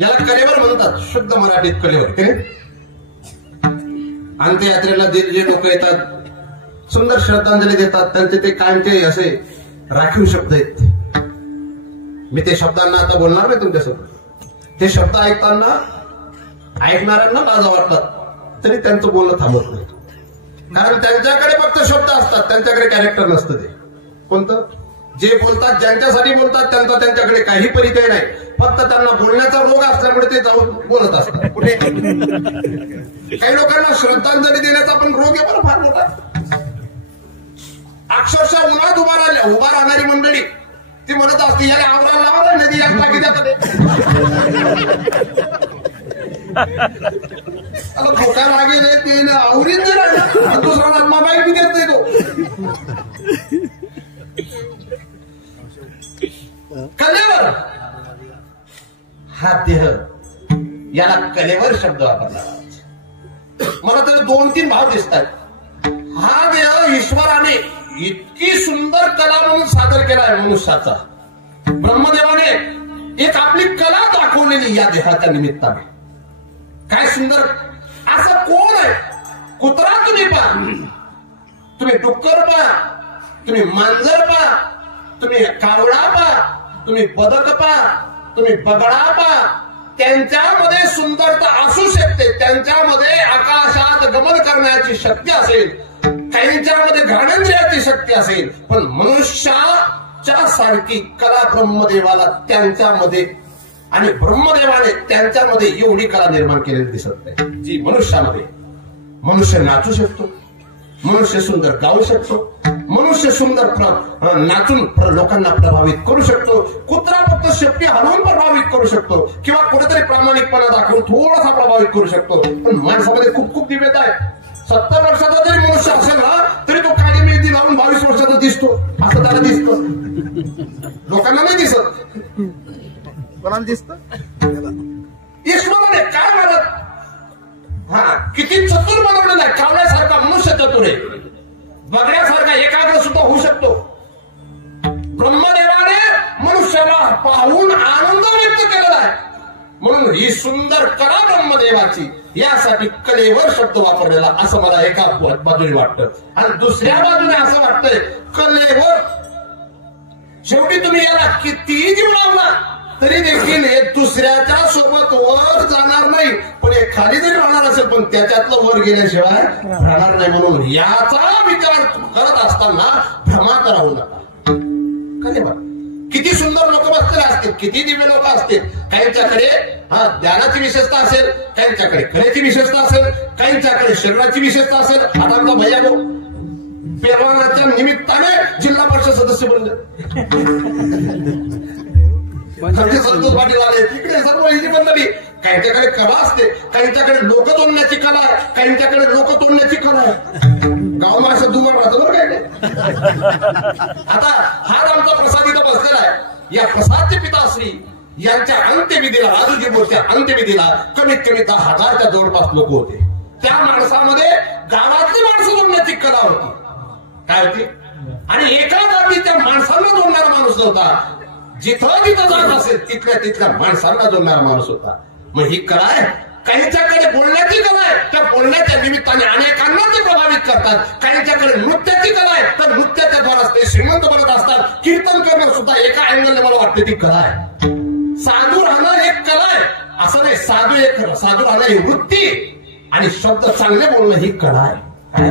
याला कलेवर म्हणतात, शुद्ध मराठीत कलेवर. अंत्ययात्रेला जे लोक येतात, सुंदर श्रद्धांजली देतात, त्यांचे ते कायमचे असे राखीव शब्द आहेत. मी ते शब्दांना आता बोलणार नाही तुमच्यासोबत. ते शब्द ऐकताना ऐकणाऱ्यांना लाजा वाटतात तरी त्यांचं बोलणं थांबत नाही. कारण त्यांच्याकडे फक्त शब्द असतात, त्यांच्याकडे कॅरेक्टर नसतं. ते कोणतं? जे बोलतात, ज्यांच्यासाठी बोलतात त्यांचा त्यांच्याकडे काही परिचय नाही. फक्त त्यांना बोलण्याचा रोग असल्यामुळे ते जाऊन बोलत असतात. कुठे काही लोकांना श्रद्धांजली देण्याचा पण रोग आहे बरं, फार मोठा. अक्षरशः उन्हात उभा राहणारी मंडळी ती म्हणत असते, याला आवराला लावा नदी यात टाकी देतात. आता खोटा लागेल ते आवरीन जर दुसरा मोबाईल बी देत नाही तो. कलेवर हा देह, याला कलेवर शब्द वापरला. मला तर 2-3 भाव दिसतात. हा देह ईश्वराने इतकी सुंदर कला म्हणून सादर केला आहे मनुष्याचा. ब्रह्मदेवाने एक आपली कला दाखवलेली या देहाच्या निमित्ताने. काय सुंदर. असं कोण आहे? कुत्रा तुम्ही पहा, तुम्ही डुक्कर पहा, तुम्ही मांजर पहा, तुम्ही कावळा पहा, तुम्ही बदक पहा, तुम्ही बगडा पहा. त्यांच्यामध्ये सुंदरता असू शकते, त्यांच्यामध्ये आकाशात गमन करण्याची शक्ती असेल, काहींच्यामध्ये घाणेंद्रियाची शक्ती असेल, पण मनुष्याच्या सारखी कला ब्रह्मदेवाला त्यांच्यामध्ये आणि ब्रह्मदेवाने त्यांच्यामध्ये एवढी कला निर्माण केलेली दिसत नाही जी मनुष्यामध्ये. मनुष्य नाचू शकतो, मनुष्य सुंदर गाऊ शकतो, मनुष्य सुंदर नाचून लोकांना प्रभावित करू शकतो. कुत्रा फक्त शेपटी हलवून प्रभावित करू शकतो किंवा कुठेतरी प्रामाणिकपणा दाखवून थोडासा प्रभावित करू शकतो. पण माणसामध्ये खूप खूप दिव्यता आहे. 70 वर्षाचा जरी मनुष्य असेल ना तरी तो काळी मेहंदी लावून 22 वर्षाचा दिसतो, असं त्याला दिसतं. लोकांना नाही दिसत. कोणाला दिसत? ईश्वराने काय म्हणत, हा किती चतुर बनवलेला आहे. कावण्यासारखा मनुष्य चतुर आहे, बघण्यासारखा एकाग्र सुद्धा होऊ शकतो. ब्रह्मदेवाने मनुष्याला पाहून आनंद व्यक्त केलेला आहे. म्हणून ही सुंदर कला ब्रह्मदेवाची, यासाठी कलेवर शब्द वापरलेला असं मला एका बाजूने वाटतं. आणि दुसऱ्या बाजूने असं वाटतंय कलेवर. शेवटी तुम्ही याला कितीही जीव लावला तरी देखील हे दुसऱ्याच्या सोबत वर जाणार नाही, पण हे खाली जरी राहणार असेल पण त्याच्यातलं वर गेल्याशिवाय राहणार नाही. म्हणून याचा विचार करत असताना भ्रमात राहू नका. कलेवर किती सुंदर लोक बसलेले असतील, किती दिव्य लोक असतील. काहींच्याकडे ज्ञानाची विशेषता असेल, काहींच्याकडे कलेची विशेषता असेल, काहींच्याकडे शरीराची विशेषता असेल. आता आमचा भैया भाऊ पेलवानाच्या निमित्ताने जिल्हा परिषद सदस्य बनले. संतोष पाटील आले तिकडे, सर्व हिंदी मंडळी. काहींच्याकडे कला असते, काहींच्याकडे लोक तोडण्याची कला आहे, काहींच्याकडे लोक तोडण्याची कला आहे. गावाला असं दुमार राहतो बरं काय. आता हाच आमचा प्रसाद इथं बसलेला आहे. या प्रसादचे पिताश्री यांच्या अंत्यविधीला, राजूजी बोलच्या अंत्यविधीला कमीत कमी 10,000च्या जवळपास लोक होते. त्या माणसामध्ये गावातली माणसं जोडण्याची कला होती. काय होती? आणि एका जातीच्या माणसांना जोडणारा माणूस नव्हता. जिथं जिथं जात असेल तिथल्या माणसांना जोडणारा माणूस होता. मग ही कला आहे. काहींच्याकडे बोलण्याची कला आहे, त्या बोलण्याच्या निमित्ताने अनेकांना ते प्रभावित करतात. काहींच्याकडे नृत्याची कला आहे, तर नृत्याच्या द्वारा ते श्रीमंत बनत असतात. कीर्तन करणं सुद्धा एका अँगलने मला वाटतं ती कला आहे. साधू राहणं एक कला आहे असं नाही, साधू एक साधू राहणं ही वृत्ती आणि शब्द चांगले बोलणं ही कला आहे.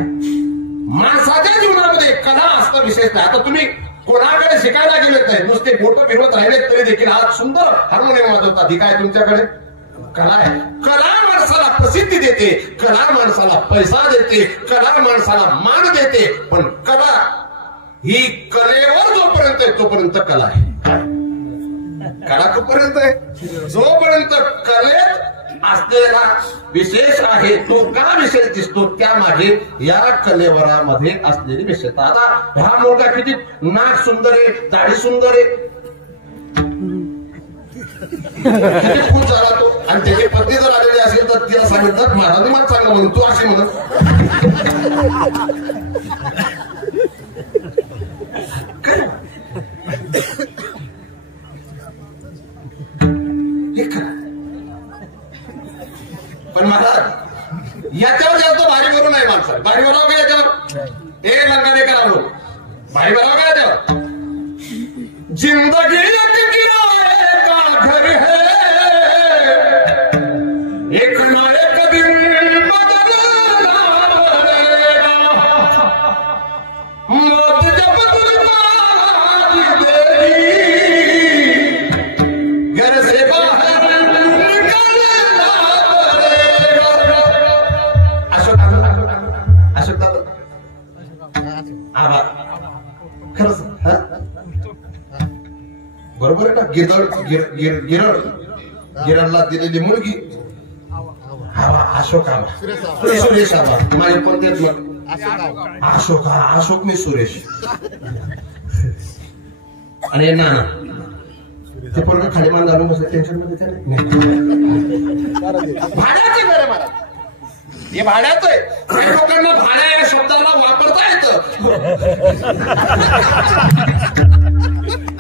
माणसाच्या जीवनामध्ये कला असणं विशेष नाही. आता तुम्ही कोणाकडे शिकायला गेलेत नाही, नुसते बोट फिरवत राहिलेत तरी देखील आज सुंदर हार्मोनियम वाजवतात. ही काय तुमच्याकडे कला आहे. कला माणसाला प्रसिद्धी देते, कला माणसाला पैसा देते, कला माणसाला मान देते. पण कला ही कलेवर जोपर्यंत आहे तोपर्यंत कला आहे. कला कुठपर्यंत आहे? जोपर्यंत कलेत असलेला विशेष आहे तो का विशेष दिसतो त्यामागे या कलेवरामध्ये असलेली विशेषता. आता हा मुलगा किती नाक सुंदर आहे, दाढी सुंदर आहे, किती खूप झाला तो, आणि त्याची पत्नी जर आलेली असेल तर तिला सांगितलं महाराज मला चांगलं म्हणून तू अशी म्हणत पण महाराज याच्यावर जास्त भारी भरून आहे माणसं. भारी भरावं का याच्यावर? हे लंगाने करा भारी भरावं का याच्यावर? जिंदगी एक किराए का घर है, एक ना एक दिन बदलना पड़ेगा, मौत जब तुझको देगी घर से बाहर निकलना पड़ेगा. अशोक आभार खरंच. बरोबर आहे ना? गिरडला दिलेली मुलगी अशोक आबा, सुरेश आबा. माझे कोणते अशोक मी सुरेश आणि नाना ते पोरग खाली मान घालून बसले टेन्शन मध्ये भाड्याचं घर आहे मला. हे भाड्याचं आहे. काही लोकांना भाड्या या शब्दाला वापरता येतं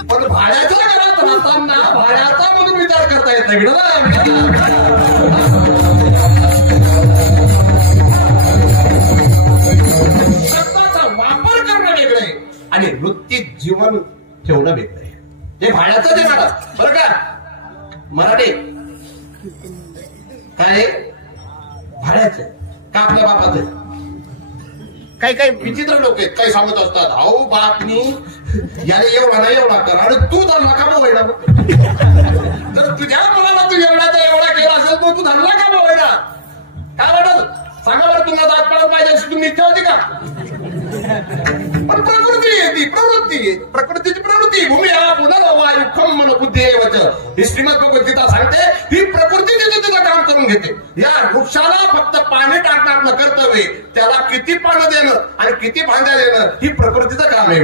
पण भाड्याच्या घरात राहताना भाड्याचा म्हणून विचार करता येत नाही. शब्दाचा वापर करणं वेगळं आणि वृत्तीत जीवन ठेवणं वेगळं आहे. जे भाड्याचं जे मला बरं का मराठी काय भाड्याचं का आपल्या बापाचं. काही काही विचित्र लोक आहेत, काही सांगत असतात अहो बापनी याने एवढा नाही एवढा कर आणि तू धरला का बोवायला. तर तुझ्या मुलाला तू एवढाचा एवढा केला असेल तो तू धरला का बोवायला. काय वाटल सांगा बरं, तुम्हाला दात पडत पाहिजे अशी तुम्ही इच्छा होती का? पण प्रकृती आहे ती, प्रवृत्ती, प्रकृतीची प्रवृत्ती. भूमी हा पुन्हा वायू खम मन बुद्धी ही श्रीमद भगवद्गीता सांगते. ही प्रकृती तिथे तिथं काम करून घेते. या वृक्षाला फक्त पाणी टाकणार न कर्तव्य, त्याला किती पानं देणं आणि किती फांद्या देणं ही प्रकृतीचं काम आहे.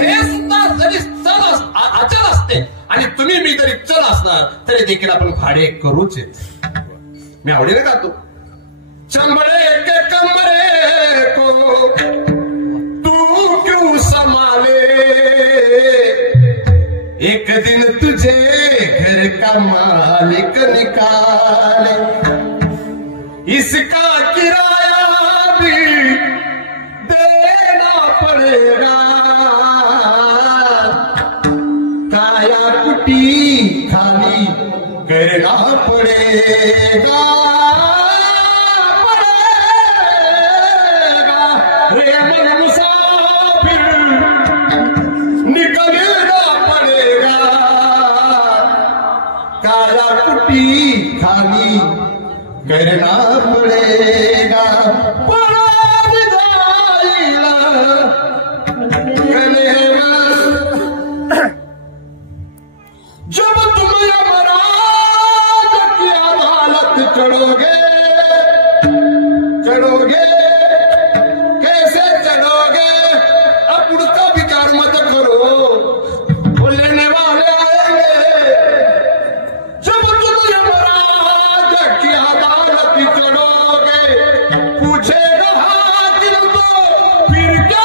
हे सुद्धा जरी अचल असते आणि तुम्ही मी जरी चल असणार तरी देखील आपण भाडे करूच. मी आवडीने गातो. चंबड़े के कमरे को तू क्यों संभाले, एक दिन तुझे घर का मालिक निकाले, इसका किराया भी देना पड़ेगा, काया कुटी खाली करना पड़ेगा, रे मन मुसाफिर निकलना पड़ेगा, काया कुटी खाली करना पड़ेगा, पड़ा जाएगा कलेगा. जब तुम यमराज की अदालत चढ़ोगे कैसे चढ़ोगे, अब उड़ता विचार मत करो, वो लेने वाले आएंगे. जब तुम यमराज की अदालत चढ़ोगे पूछेगा हाकिम तो फिर क्या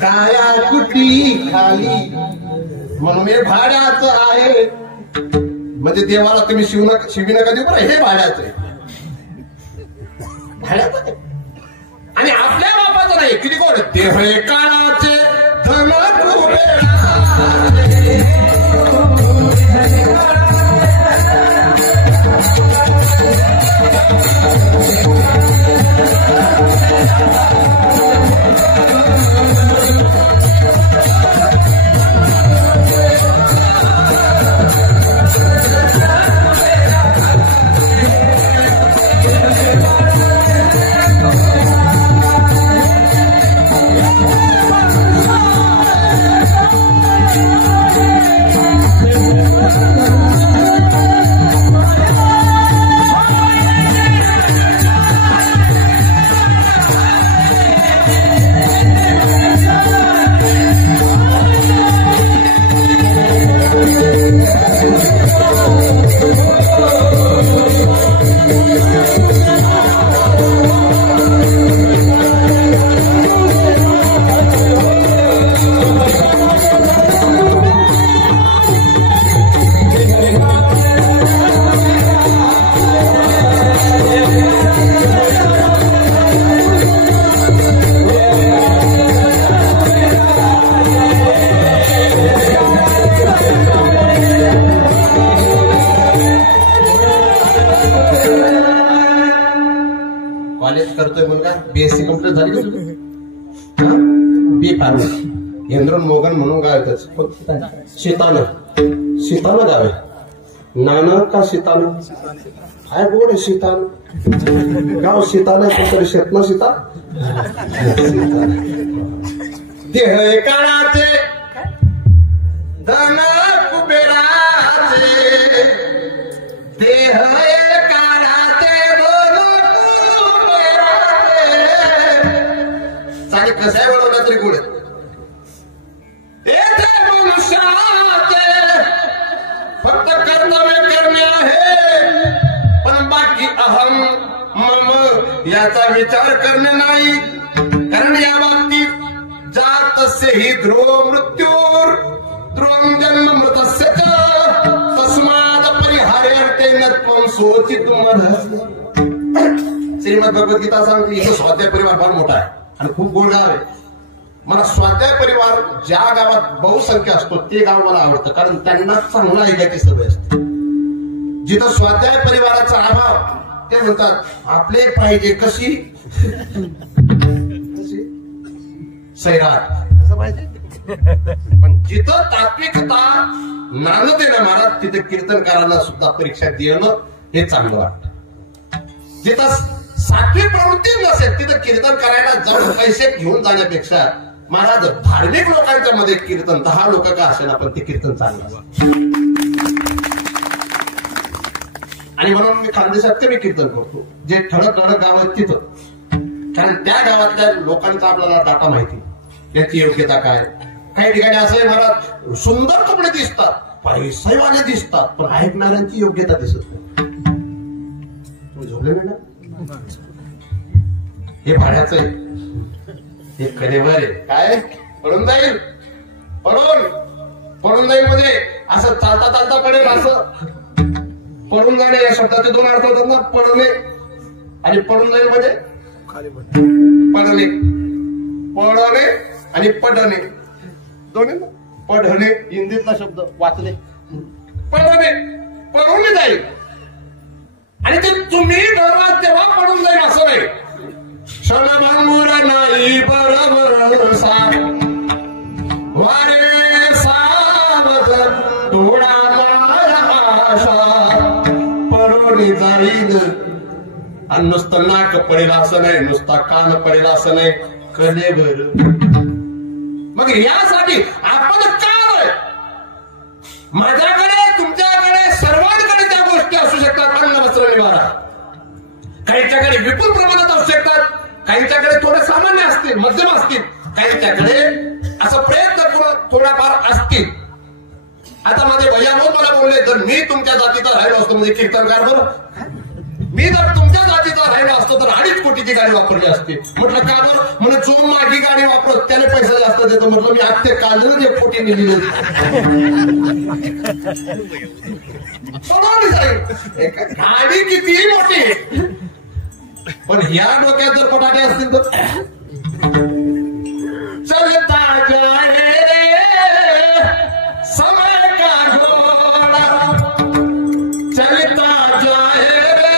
काया कुटी खाली म्हणून हे भाड्याचं आहे. म्हणजे देवाला तुम्ही शिवी नका देऊ बरं, हे भाड्याचं आहे. भाड्याचं आणि आपल्या बापाचं नाही. किती कोण ते हे काळाचे धन करतोय मुलगा. बीएससी कंप्लीट झाली का? बी फार्मसी. इंद्रन मोगन म्हणून गाव आहे त्याचं. सीतानं गाव आहे. नानं का सीतानं काय बोल आहे. सीतानं गाव सीतानं कोणतरी शेतनं सीता. देह काळाचे धन कुबेराचे देह कसं आहे वळवलं तरी गोड. मनुष्याचे फक्त कर्तव्य करणे आहे, पण बाकी अहम मम याचा विचार करणे नाही. कारण या बाबतीत जातस्यहि ध्रुव मृत्यूर ध्रुवं जन्म मृतस्य तस्माद परिहार्यते नत्वं शोचितुम्. श्रीमद भगवद्गीता सांगते इथं स्वाध्याय परिवार फार मोठा आहे आणि खूप गोड गाव आहे. मला स्वाध्याय परिवार ज्या गावात बहुसंख्या असतो ते गाव मला आवडतं, कारण त्यांना चांगला ऐकायची सवय असते. जिथं स्वाध्याय परिवाराचा अभाव ते म्हणतात आपले पाहिजे कशी सैराट कसं पाहिजे. पण जिथं तात्विकता नांदते ना महाराज तिथे कीर्तनकारांना सुद्धा परीक्षा देणं हे चांगलं वाटतं. जिथं सात्विक प्रवृत्ती नसेल तिथं कीर्तन करायला जाऊन पैसे घेऊन जाण्यापेक्षा महाराज धार्मिक लोकांच्या मध्ये कीर्तन 10 लोक का असेल पण ते कीर्तन चांगलं. आणि म्हणून मी खानदेशात कमी कीर्तन करतो. जे ठळक गाव आहेत तिथं, कारण त्या गावातल्या लोकांचा आपल्याला डाटा माहिती, याची योग्यता काय. काही ठिकाणी असं आहे महाराज सुंदर कपडे दिसतात, पैसेवाले दिसतात, पण ऐकणाऱ्यांची योग्यता दिसत नाही. तुम्ही झोपले ना. हे भाड्याचं आहे, हे कलेवर आहे. काय पडून जाईल, पडून जाईल म्हणजे असं चालता पडेल, असं पडून जाणे या शब्दाचे 2 अर्थ होतात ना. पडणे आणि पडून जाईल म्हणजे पडणे आणि पडणे दोन्ही. पढणे हिंदीतला शब्द वाचले, पडणे पडून जाईल. आणि ते तुम्ही ठरवा तेव्हा पडून जाईल असं नाही. क्षणभंगुर नाही बरोबर वारे सावध थोडा आशा पडून जाईल. आणि नुसतं नाक पडेल असं नाही, नुसता कान पडेल असं नाही, कलेवर. मग यासाठी आपण काय माझ्याकडे तुमच्याकडे सर्वांकडे त्या गोष्टी असू शकतात. अन्न वस्त्र निवारा काहींच्याकडे विपुल प्रमाणात असू शकतात, काहींच्याकडे थोडे सामान्य असतील, मध्यम असतील, काहींच्याकडे असं प्रयत्न करून थोडाफार असतील. आता माझे भैया मला बोलले तर मी तुमच्या जातीचा राहिलो असतो म्हणजे कीर्तनकार बरं मी जर तुमच्या जातीचा राहिला असतो तर 2.5 कोटीची गाडी वापरली असते. म्हटलं का बरं? म्हणे जो मागी गाडी वापरत त्याने पैसा जास्त देतो. म्हटलं मी आत्ते कालच 1 कोटी नेली होती. गाडी कितीही मोठी पण ह्या डोक्यात जर पटाटे असतील तर चलता जाए रे समय का घोड़ा चलता जाए रे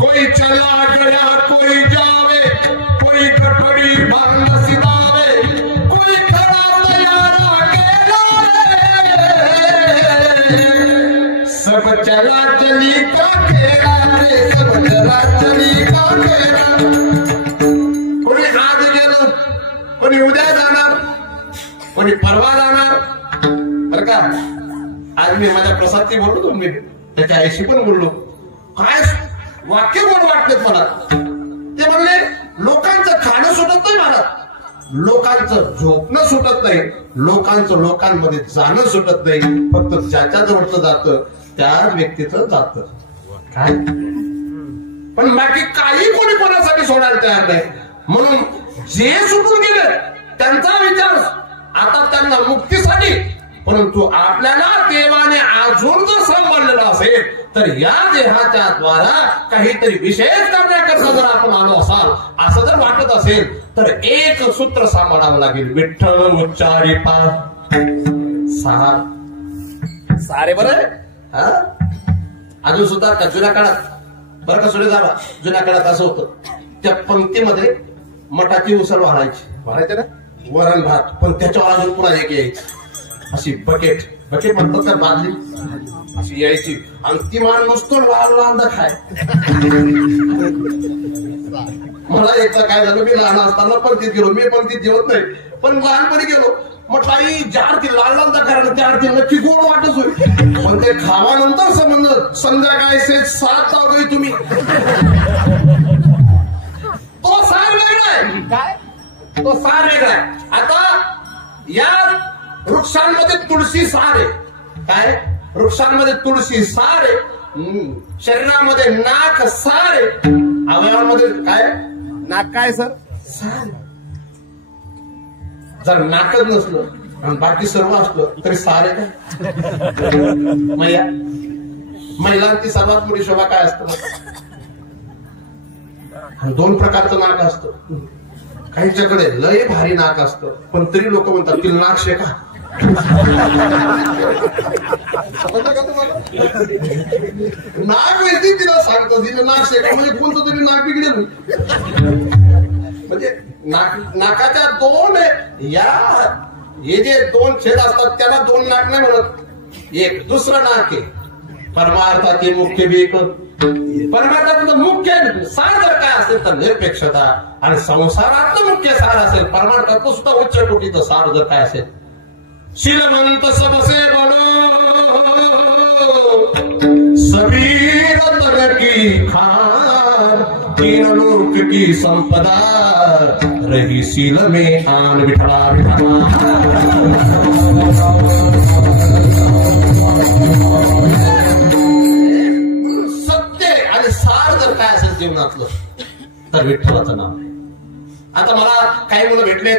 कोई चला गया कोई जावे कोई कटोरी भंग सिदावे कोई खड़ा तैयारा सब चला चली का खेला रे सब चला चली का खेला. कोणी आज गेलं कोणी उद्या जाणार कोणी परवा जाणार. बरं का आज मी माझ्या प्रसादची बोललो मी त्याच्या आईशी पण बोललो. काय वाक्य गोड वाटलेत मला. ते म्हणले लोकांचं खाणं सुटत नाही मला, लोकांचं झोपणं सुटत नाही, लोकांचं लोकांमध्ये जाणं सुटत नाही. फक्त ज्याच्या जवळचं जातं त्याच व्यक्तीचं जात काय. पण बाकी काही कोणी कोणासाठी सोडायला तयार नाही. म्हणून जे सुटून गेले त्यांचा विचार आता त्यांना मुक्तीसाठी. परंतु आपल्याला देवाने अजून जर सांभाळलेला असेल तर या देहाच्या द्वारा काहीतरी विशेष करण्याकरता जर आपण आलो असाल असं जर वाटत असेल तर एक सूत्र सांभाळावं लागेल. विठ्ठल उच्चारी सारे बरं. अजून सुद्धा का जुन्या काळात बरं का सुरे जावा जुन्या काळात असं होतं त्या पंक्तीमध्ये मठाची उसळ वाढायचे ना वरण भात. पण त्याच्यावर अजून पुन्हा एक यायची अशी बकेट म्हणतात का बादली अशी यायची आणि ती मान नुसतं लाल लाल खाय. मला एकदा काय झालं मी लहान असताना पंक्तीत गेलो. मी पंक्तीत जेवत नाही पण लहानपणी गेलो. म्हटलं आई ज्या आरती लाल लाल दाखवा त्या आरती नक्की गोड वाटत होईल. पण ते खावानंतर समज संध्याकाळी 7 वाजता तुम्ही तो सार वेगळा आहे. काय तो सार वेगळा आहे. आता या वृक्षांमध्ये तुळशी सार आहे. काय वृक्षांमध्ये तुळशी सार आहे. शरीरामध्ये नाक सार आहे. अवयवांमध्ये काय नाक काय सर सार. जर नाकच नसलं आणि बाकी सर्व असलं तरी सार आहे का. महिलांची सर्वात मोठी शोभा काय असतं 2 प्रकारचं नाक असतं. काहींच्याकडे लय भारी नाक असतं पण तरी लोक म्हणतात तिला नाक शेका. नाक वेळी तिला सांगतो तिला नाक शेका म्हणजे कोणतं तरी नाक बिघडेल. म्हणजे नाकाच्या 2 हे जे 2 छेद असतात त्याला 2 नाक नाही म्हणत. एक दुसरं नाक आहे परमार्थाचे मुख्य बीक. परमार्थाचं मुख्य सार जर काय असेल तर निरपेक्षता आणि संसारात मुख्य सार असेल परमार्थात सुद्धा उच्च कोटीचं सार जर काय असेल शीलवंत सबसे बडो सभी रतन की खान 3 लोक की संपदा रही सील में आन विठला सत्य आणि सार जर काय असेल जीवनातलं तर विठ्ठलाचं नाव. आता मला काही मुलं भेटले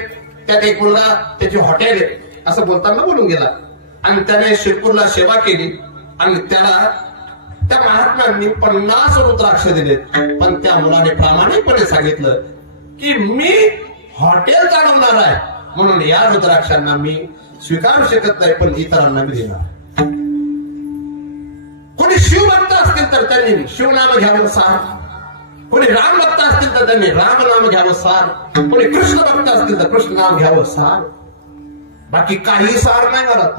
त्यात एक मुलगा त्याची हॉटेल आहे असं बोलताना बोलून गेला आणि त्याने शिरपूरला सेवा केली आणि त्याला त्या महात्म्यांनी 50 रुद्राक्ष दिले. पण त्या मुलाने प्रामाणिकपणे सांगितलं की मी हॉटेल चालवणार आहे म्हणून या रुद्राक्षांना मी स्वीकारू शकत नाही पण इतरांना मी देणार. कोणी शिवभक्त असतील तर त्यांनी शिवनाम घ्यावं सार. कोणी राम भक्त असतील तर त्यांनी राम नाम घ्यावं सार. कोणी कृष्ण भक्त असतील तर कृष्ण नाम घ्यावं सार. बाकी काही सार नाही करत.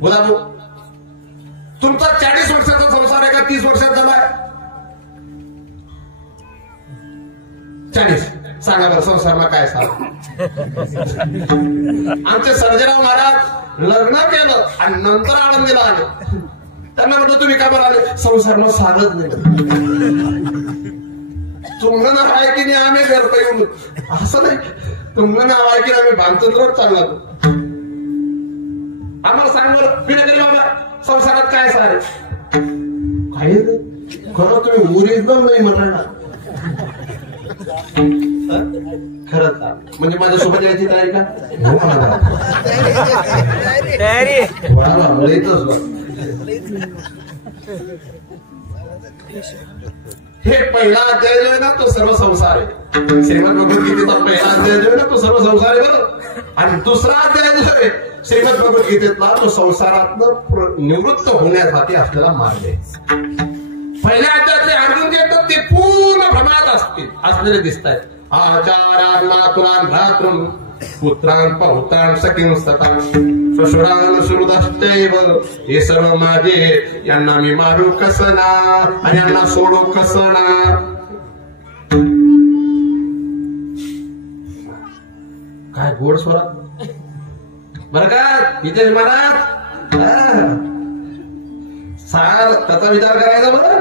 बोला तुमचा 40 वर्षाचा संसार आहे का 30 वर्षात झालाय. 40 सांगा बरं संसाराला काय सार. आमचे सर्जेराव महाराज लग्न केलं आणि नंतर आळंदीला आले. त्यांना म्हटलं तुम्ही काय बरं आले. संसाराला सारच नाही. तुमचं नाव आहे की नाही आम्ही घर येऊन असं नाही. तुमचं नाव आहे की आम्ही भांगचंद्रावर चालला. आम्हाला सांग बरं पिण्याकडे बाबा काय सारे काय खरं तुम्ही ओरिजिनल नाही म्हणाला खरंच म्हणजे माझ्यासोबत यायची तयारी का हो म्हणा हे पहिला अध्याय जो आहे ना तो सर्व संसार आहे श्रीमद भगवद्गीतेचा पहिला अध्याय जो आहे ना तो सर्व संसार आहे बरोबर आणि दुसरा अध्याय जो आहे श्रीमद भगवद्गीतेतला तो संसारातनं निवृत्त होण्यासाठी आपल्याला मार्ग आहे पहिल्या अध्यायातले अर्जुन जे येतात ते पूर्ण भ्रमात असलेले दिसत आहेत आचार्यात्मातुरान भ्रातृम पुत्रान पौत्रान सखीं सतां श्वशुरान सुहृदश्चैव हे सर्व माझे यांना मी मारू कसना आणि यांना सोडू कसना काय गोड स्वरात बरं का हितेश महाराज सार त्याचा विचार करायचा बरं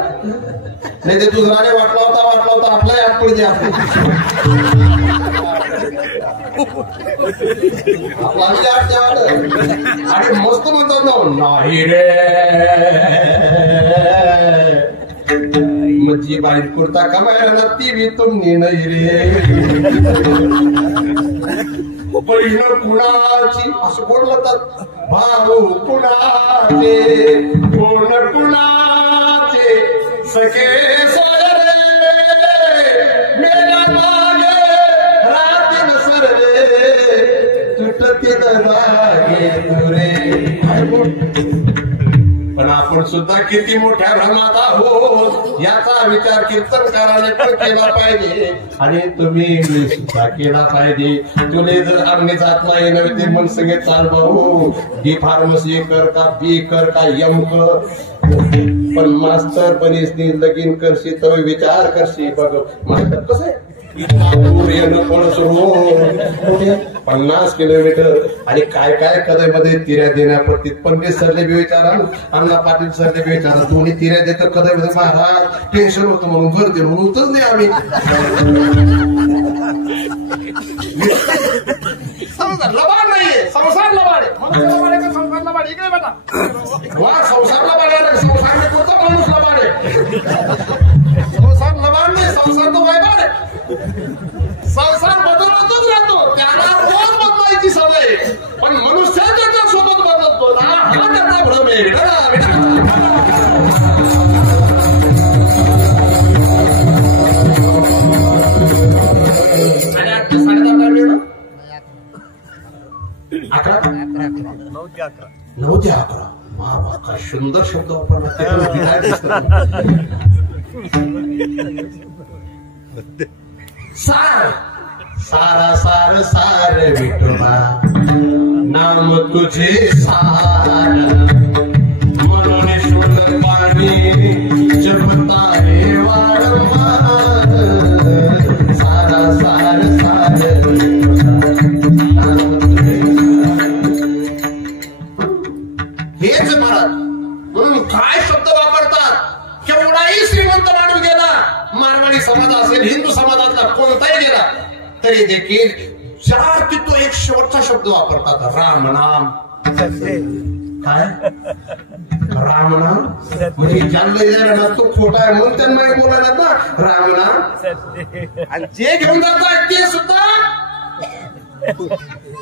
नाही ते दुसराने वाटला होता आपला यात पुढे आणि मस्त म्हणतात ना नाही रे मजी बाई कुर्ता कमायला ती बी तुम्ही नाही रे बहीण कुणाची असं कोण म्हणतात भाऊ कुणाचे कोण कुणाचे सखे सोयरे मेरा मागे रातील सरवे तुटते दागे तुरे पण आपण सुद्धा किती मोठ्या भ्रमात आहोत याचा विचार कीर्तनकाराने पण केला पाहिजे आणि तुम्ही सुद्धा केला पाहिजे तुले जर अन्य जात नाही नव्हे ते मन सगळे चाल भाऊ डी फार्मसी कर का बी कर का एम कर पण मास्तर बनीस लगीन करशी तर विचार करशी बघ मास्तर कसं आहे 50 किलोमीटर आणि काय काय कदैमध्ये तिऱ्या देण्यापत्तीत पंडित सरले बी विचारा अण्णा पाटील सरले बी विचारा दोन्ही तिऱ्या देतात कदैमध्ये महाराज टेन्शन होतं म्हणून गर्दी म्हणून उतरच नाही आम्ही लबाड नाहीये संसार लबाड आहे का संसार लबाड इकडे बघा वा संसार लबाड आहे संसार कोणता माणूस लबाड आहे संसार लबाड नाही संसार तो वायबाड आहे संसार बदलतच राहतो त्याला रोज बदलायची सवय पण मनुष्य त्याच्या सोबत बदलतो ना हा त्याचा भ्रम आहे आणि आता 10:30 11 9 ते 11 वा काय सुंदर शब्द वापरला सार सारा सार सार विठोबा नाम तुझे सार म्हणून शुद्ध पाणी जपता रे वारंवार सारा सार सार हेच महाराज म्हणून काय शब्द वापरतात केवढाही श्रीमंत माणूस गेला मारवाडी समाज असेल हिंदू समाजातला कोणताही गेला तरी देखील 4 ते तो एक शेवटचा शब्द वापरतात राम नाम काय राम नाम म्हणजे ज्यांना तो खोटा आहे म्हणून त्यांना बोलायला ना राम नाम आणि जे घेऊन जातात ते सुद्धा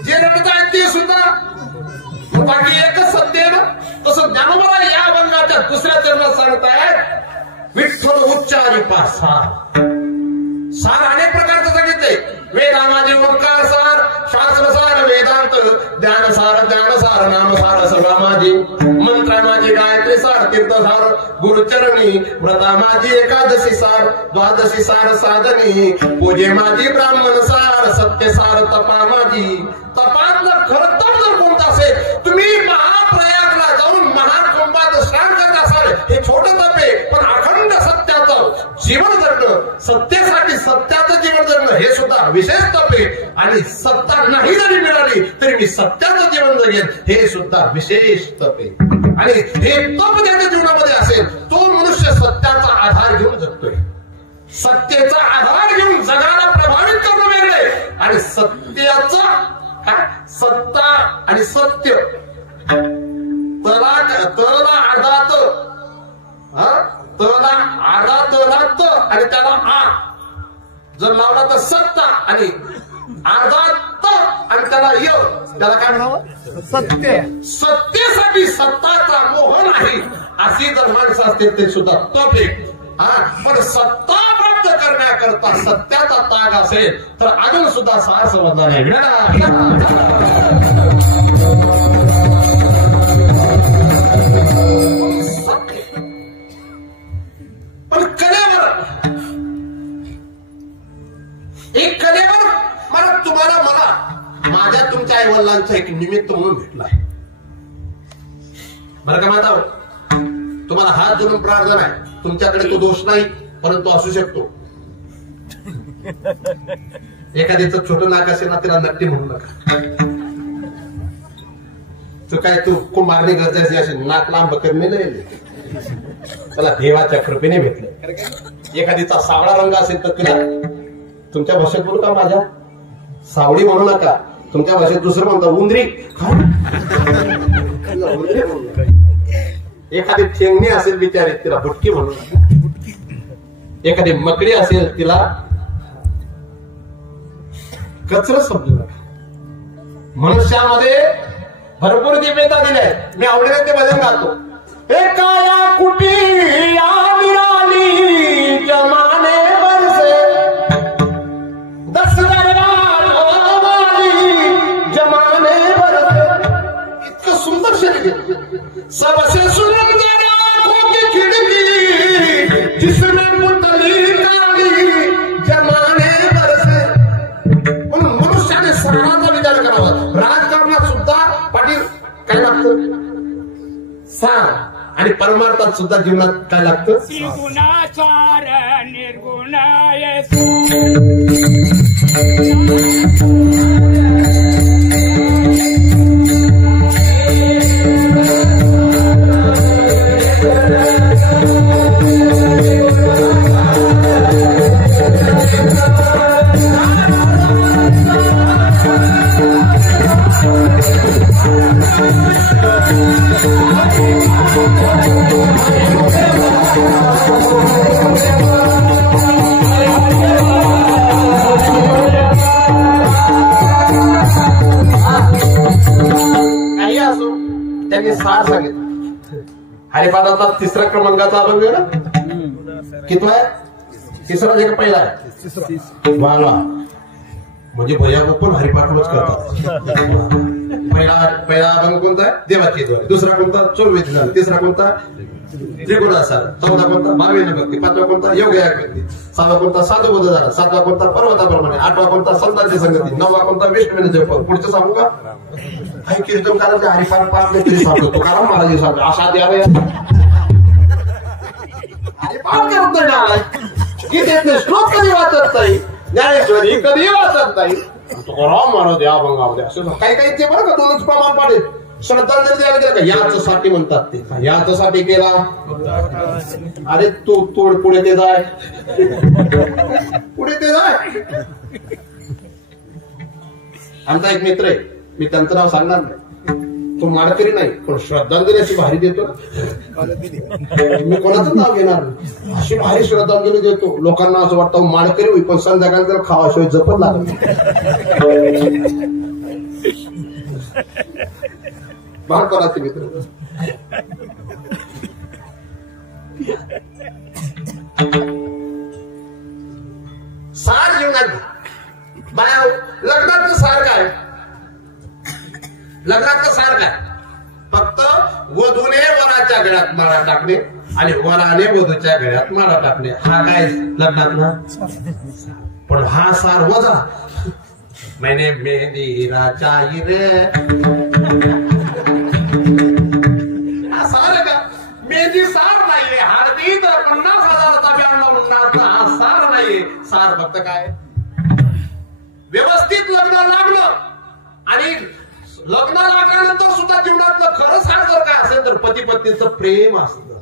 जे रडतात ते सुद्धा बाकी एकच सत्य आहे ना तसं ज्ञानोबा या बंगाच्या दुसऱ्या चरणात सांगतायत विठ्ठल उच्चारी पास सार अनेक प्रकारचं सांगितलंय वेदामाजे ओंकार सार शास्त्र सार वेदांत ज्ञानसार नामसार सगळा माझी मंत्र माझी गायत्री सार तीर्थसार गुरुचरणी व्रता माझी एकादशी सार द्वादशी सार साधनी पूजे माझी ब्राह्मण सार सत्य सार तपा माझी तपातलं खरं तप जर कोणतं असेल तुम्ही महाप्रयागला जाऊन महाकुंभात स्नान करत असाल हे छोटं तप आहे पण अखंड सत्याचं जीवन जगणं सत्यासाठी सत्याचं जीवन जगणं हे सुद्धा विशेष तप आहे आणि सत्ता नाही जरी मिळाली तरी मी सत्याचं जीवन जगेन हे सुद्धा विशेष तप आहे आणि हे तप ज्याच्या जीवनामध्ये असेल तो मनुष्य सत्याचा आधार घेऊन जगतोय सत्तेचा आधार घेऊन जगाला प्रभावित करणं वेगळे आणि सत्याचा सत्ता आणि सत्य त्याला तला अर्धा त, तला अर्धा तला त आणि त्याला आ जर लावला तर सत्ता आणि अर्धा त आणि त्याला य, त्याला काय म्हणावं? सत्य. सत्तेसाठी सत्ताचा मोह नाही अशी जर माणसं असतील ते सुद्धा तप एक. पण सत्ता प्राप्त करण्याकरता सत्याचा ताग असेल तर अजून सुद्धा सार समजला नाही. पण कलेवर एक कलेवर मला तुम्हाला मला माझ्या तुमच्या आई वडिलांचा एक निमित्त म्हणून भेटलाय बरं का माता. तुम्हाला हात जोडून प्रार्थना आहे, तुमच्याकडे तो दोष नाही परंतु असू शकतो. एखाद्याचं छोटं नाक असेल ना त्याला नक्की म्हणू नका. तू कोण मारणी गरजाची असेल नाक लांब करणे नाही त्याला देवाच्या कृपेने भेटले. एखादीचा सावळा रंग असेल तर तुला तुमच्या भाषेत बोलू का माझ्या सावळी म्हणू नका, तुमच्या भाषेत दुसरं म्हणता उंदरी. एखादी ठेंगणी असेल बिचारी तिला बुटकी म्हणू नका. एखादी मकडी असेल तिला कचरा समजू नका. मनुष्यामध्ये भरपूर दिव्यता दिल्या. मी आवडीने ते भजन गातो. एकाया कुटी निराली जमाने बरसे 10 दरबारी जमाने बरसे. इतकं सुंदर शरीर सबसे सुंदर आंखों की खिड़की जिसमें पुतली काली जमाने बरसे. म्हणून मनुष्याने साराचा विचार करावा. राजकारणात सुद्धा पाटील काय लागतं? सार. आणि परमार्थात सुद्धा जीवनात काय लागतं? गुणाचार निर्गुणाय काही असो त्यांनी सार सांगितलं. हरिपाठाचा 3रा क्रमांकाचा अभंग आहे ना, कितवा आहे? 3रा जे पहिला आहे. वा म्हणजे भैया पण हरिपाठच करतात. पहिला अभंग कोणता आहे? देवाची द्वारे. दुसरा कोणता? चौवेद झाला. 3रा कोणता? त्रिगुणासार. 14 कोणता? भावेन भक्ती. 5वा कोणता? योग भक्ती. 6वा कोणता? साधुबोध झाला. 7वा कोणता? पर्वताप्रमाणे. 8वा कोणता? संतांची संगती. 9वा कोणता? विष्णू जप. पुढचं सांगू का? काही कीर्तन करायचं हरिपाठ पाठ तरी सांगतो. तुकाराम महाराज सांगतो असा द्यावे हरिपाठ करत नाही. गीतेतले श्लोक कधी वाचत नाही, ज्ञानेश्वरी कधी वाचत नाही. तुकाराम महाराज या अभंगामध्ये असं काही काही ते बरं का 2च प्रमाण पाडेल. श्रद्धांजली द्यायला गेलं का याच्यासाठी म्हणतात ते. याच्यासाठी केला. अरे तू तोड पुढे ते जाय, पुढे ते जाय. आमचा एक मित्र आहे, मी त्यांचं नाव सांगणार नाही. तो माडकरी नाही पण श्रद्धांजली अशी भारी देतो. मी कोणाचं नाव घेणार नाही. अशी भारी श्रद्धांजली देतो. लोकांना असं वाटतं माडकरी होई पण संध्याकाळी जर खावाशिवाय जपत लागत. महाराष्ट्राचे मित्र सार जीवनात लग्नाचं सार काय? लग्नाचं सार काय? फक्त वधूने वराच्या गळ्यात माळा टाकणे आणि वराने वधूच्या गळ्यात माळा टाकणे हा काय लग्नातला. पण हा सार वजा. मैंने मेहंदी राचाई रे हा सार का? मेहंदी सार नाहीये. हळदी तर 50,000चा 92 हा सार नाहीये. सार फक्त काय व्यवस्थित लग्न लागलं आणि लग्न लागल्यानंतर सुद्धा जीवनातलं खरं सार जर काय असेल तर पती पत्नीचं प्रेम असतं.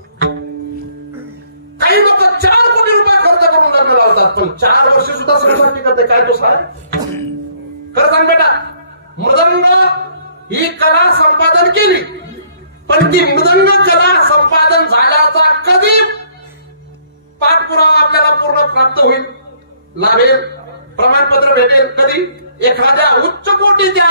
काही लोक 4 कोटी रुपये खर्च करून लग्न लावतात पण 4 वर्ष सुद्धा संसार टिकत काय तो सार? खरं सांग बेटा, मृदंग ही कला संपादन केली पण ती मृदंग कला संपादन झाल्याचा कधी पाठपुरावा आपल्याला पूर्ण प्राप्त होईल, लाभेल, प्रमाणपत्र भेटेल कधी? एखाद्या उच्च कोटीच्या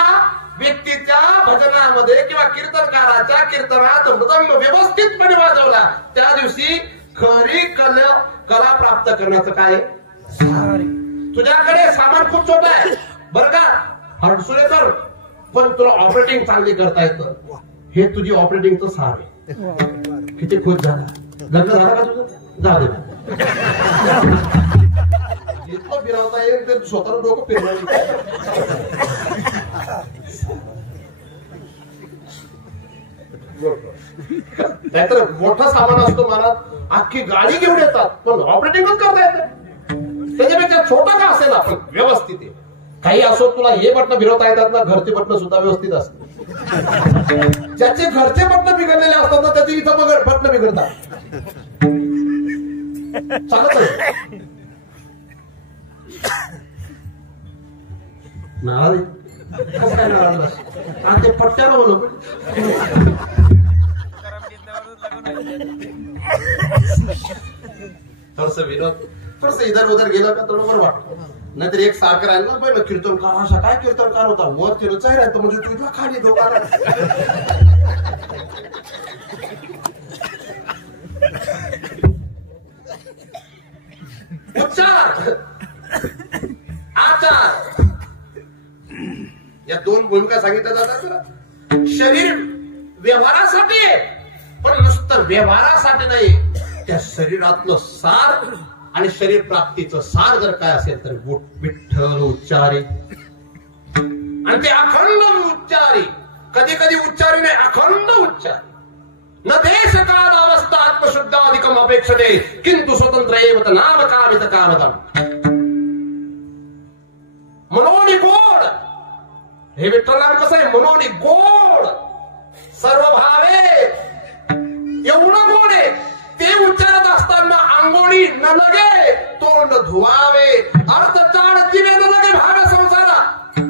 व्यक्तीच्या भजनामध्ये किंवा कीर्तनकाराच्या कीर्तनात मृदंग व्यवस्थितपणे वाजवला त्या दिवशी खरी कला प्राप्त करण्याचं काय? तुझ्याकडे सामान खूप छोटं आहे बरं का, हडसुळेकर, पण तुला ऑपरेटिंग चांगली करता येतं, हे तुझी ऑपरेटिंगचं सार आहे. किती खुश झाला. लग्न झालं का तुझं? जा दे. इतकं फिरवता येईल ते स्वतःला डोकं फिरणार. नाहीतर मोठा सामान असतो मला, अख्खी गाडी घेऊन येतात पण ऑपरेटिंगच करता येतं. त्याच्यापेक्षा छोटा का असेल आपण व्यवस्थित आहे. काही असो, तुला हे बटन फिरवता येतात ना, घरचे बटन सुद्धा व्यवस्थित असतात. ज्याचे घरचे बटन बिघडलेले असतात ना त्याचे इथं बटन बिघडतात. चालत आहे नारळ कसं काय नारळ आणि ते पट्ट्याला बोलव थोडस विनोद, थोडस इधर उधर गेलं का थोडं बरं वाटतं. नाहीतर एक सारखं राहिलं ना, पहिलं कीर्तनकार असा काय कीर्तनकार होता, वर तिरचाही राहतो म्हणजे तू इथला खाली धोका. उच्चार आचार या दोन भूमिका सांगितल्या जातात. शरीर व्यवहारासाठी, पण नुसतं व्यवहारासाठी नाही, त्या शरीरातलं सार आणि शरीर प्राप्तीचं सार जर काय असेल तर विठ्ठल उच्चारी, आणि ते अखंड उच्चारी, कधी कधी उच्चारी नाही, अखंड उच्चारी. न देश काल अवस्था आत्मशुद्धाधिकम अपेक्षते किंतु स्वतंत्र एव नाम कामित कामदम. मनोनी गोड, हे विठ्ठल नाम कसं आहे? मनोनी गोड, सर्व भावे एवढं गोड आहे. ते उच्चारत असताना अंगोळी न लगे तोंड धुवावे, अर्थचाळ जिवे न लगे भावे संसारा.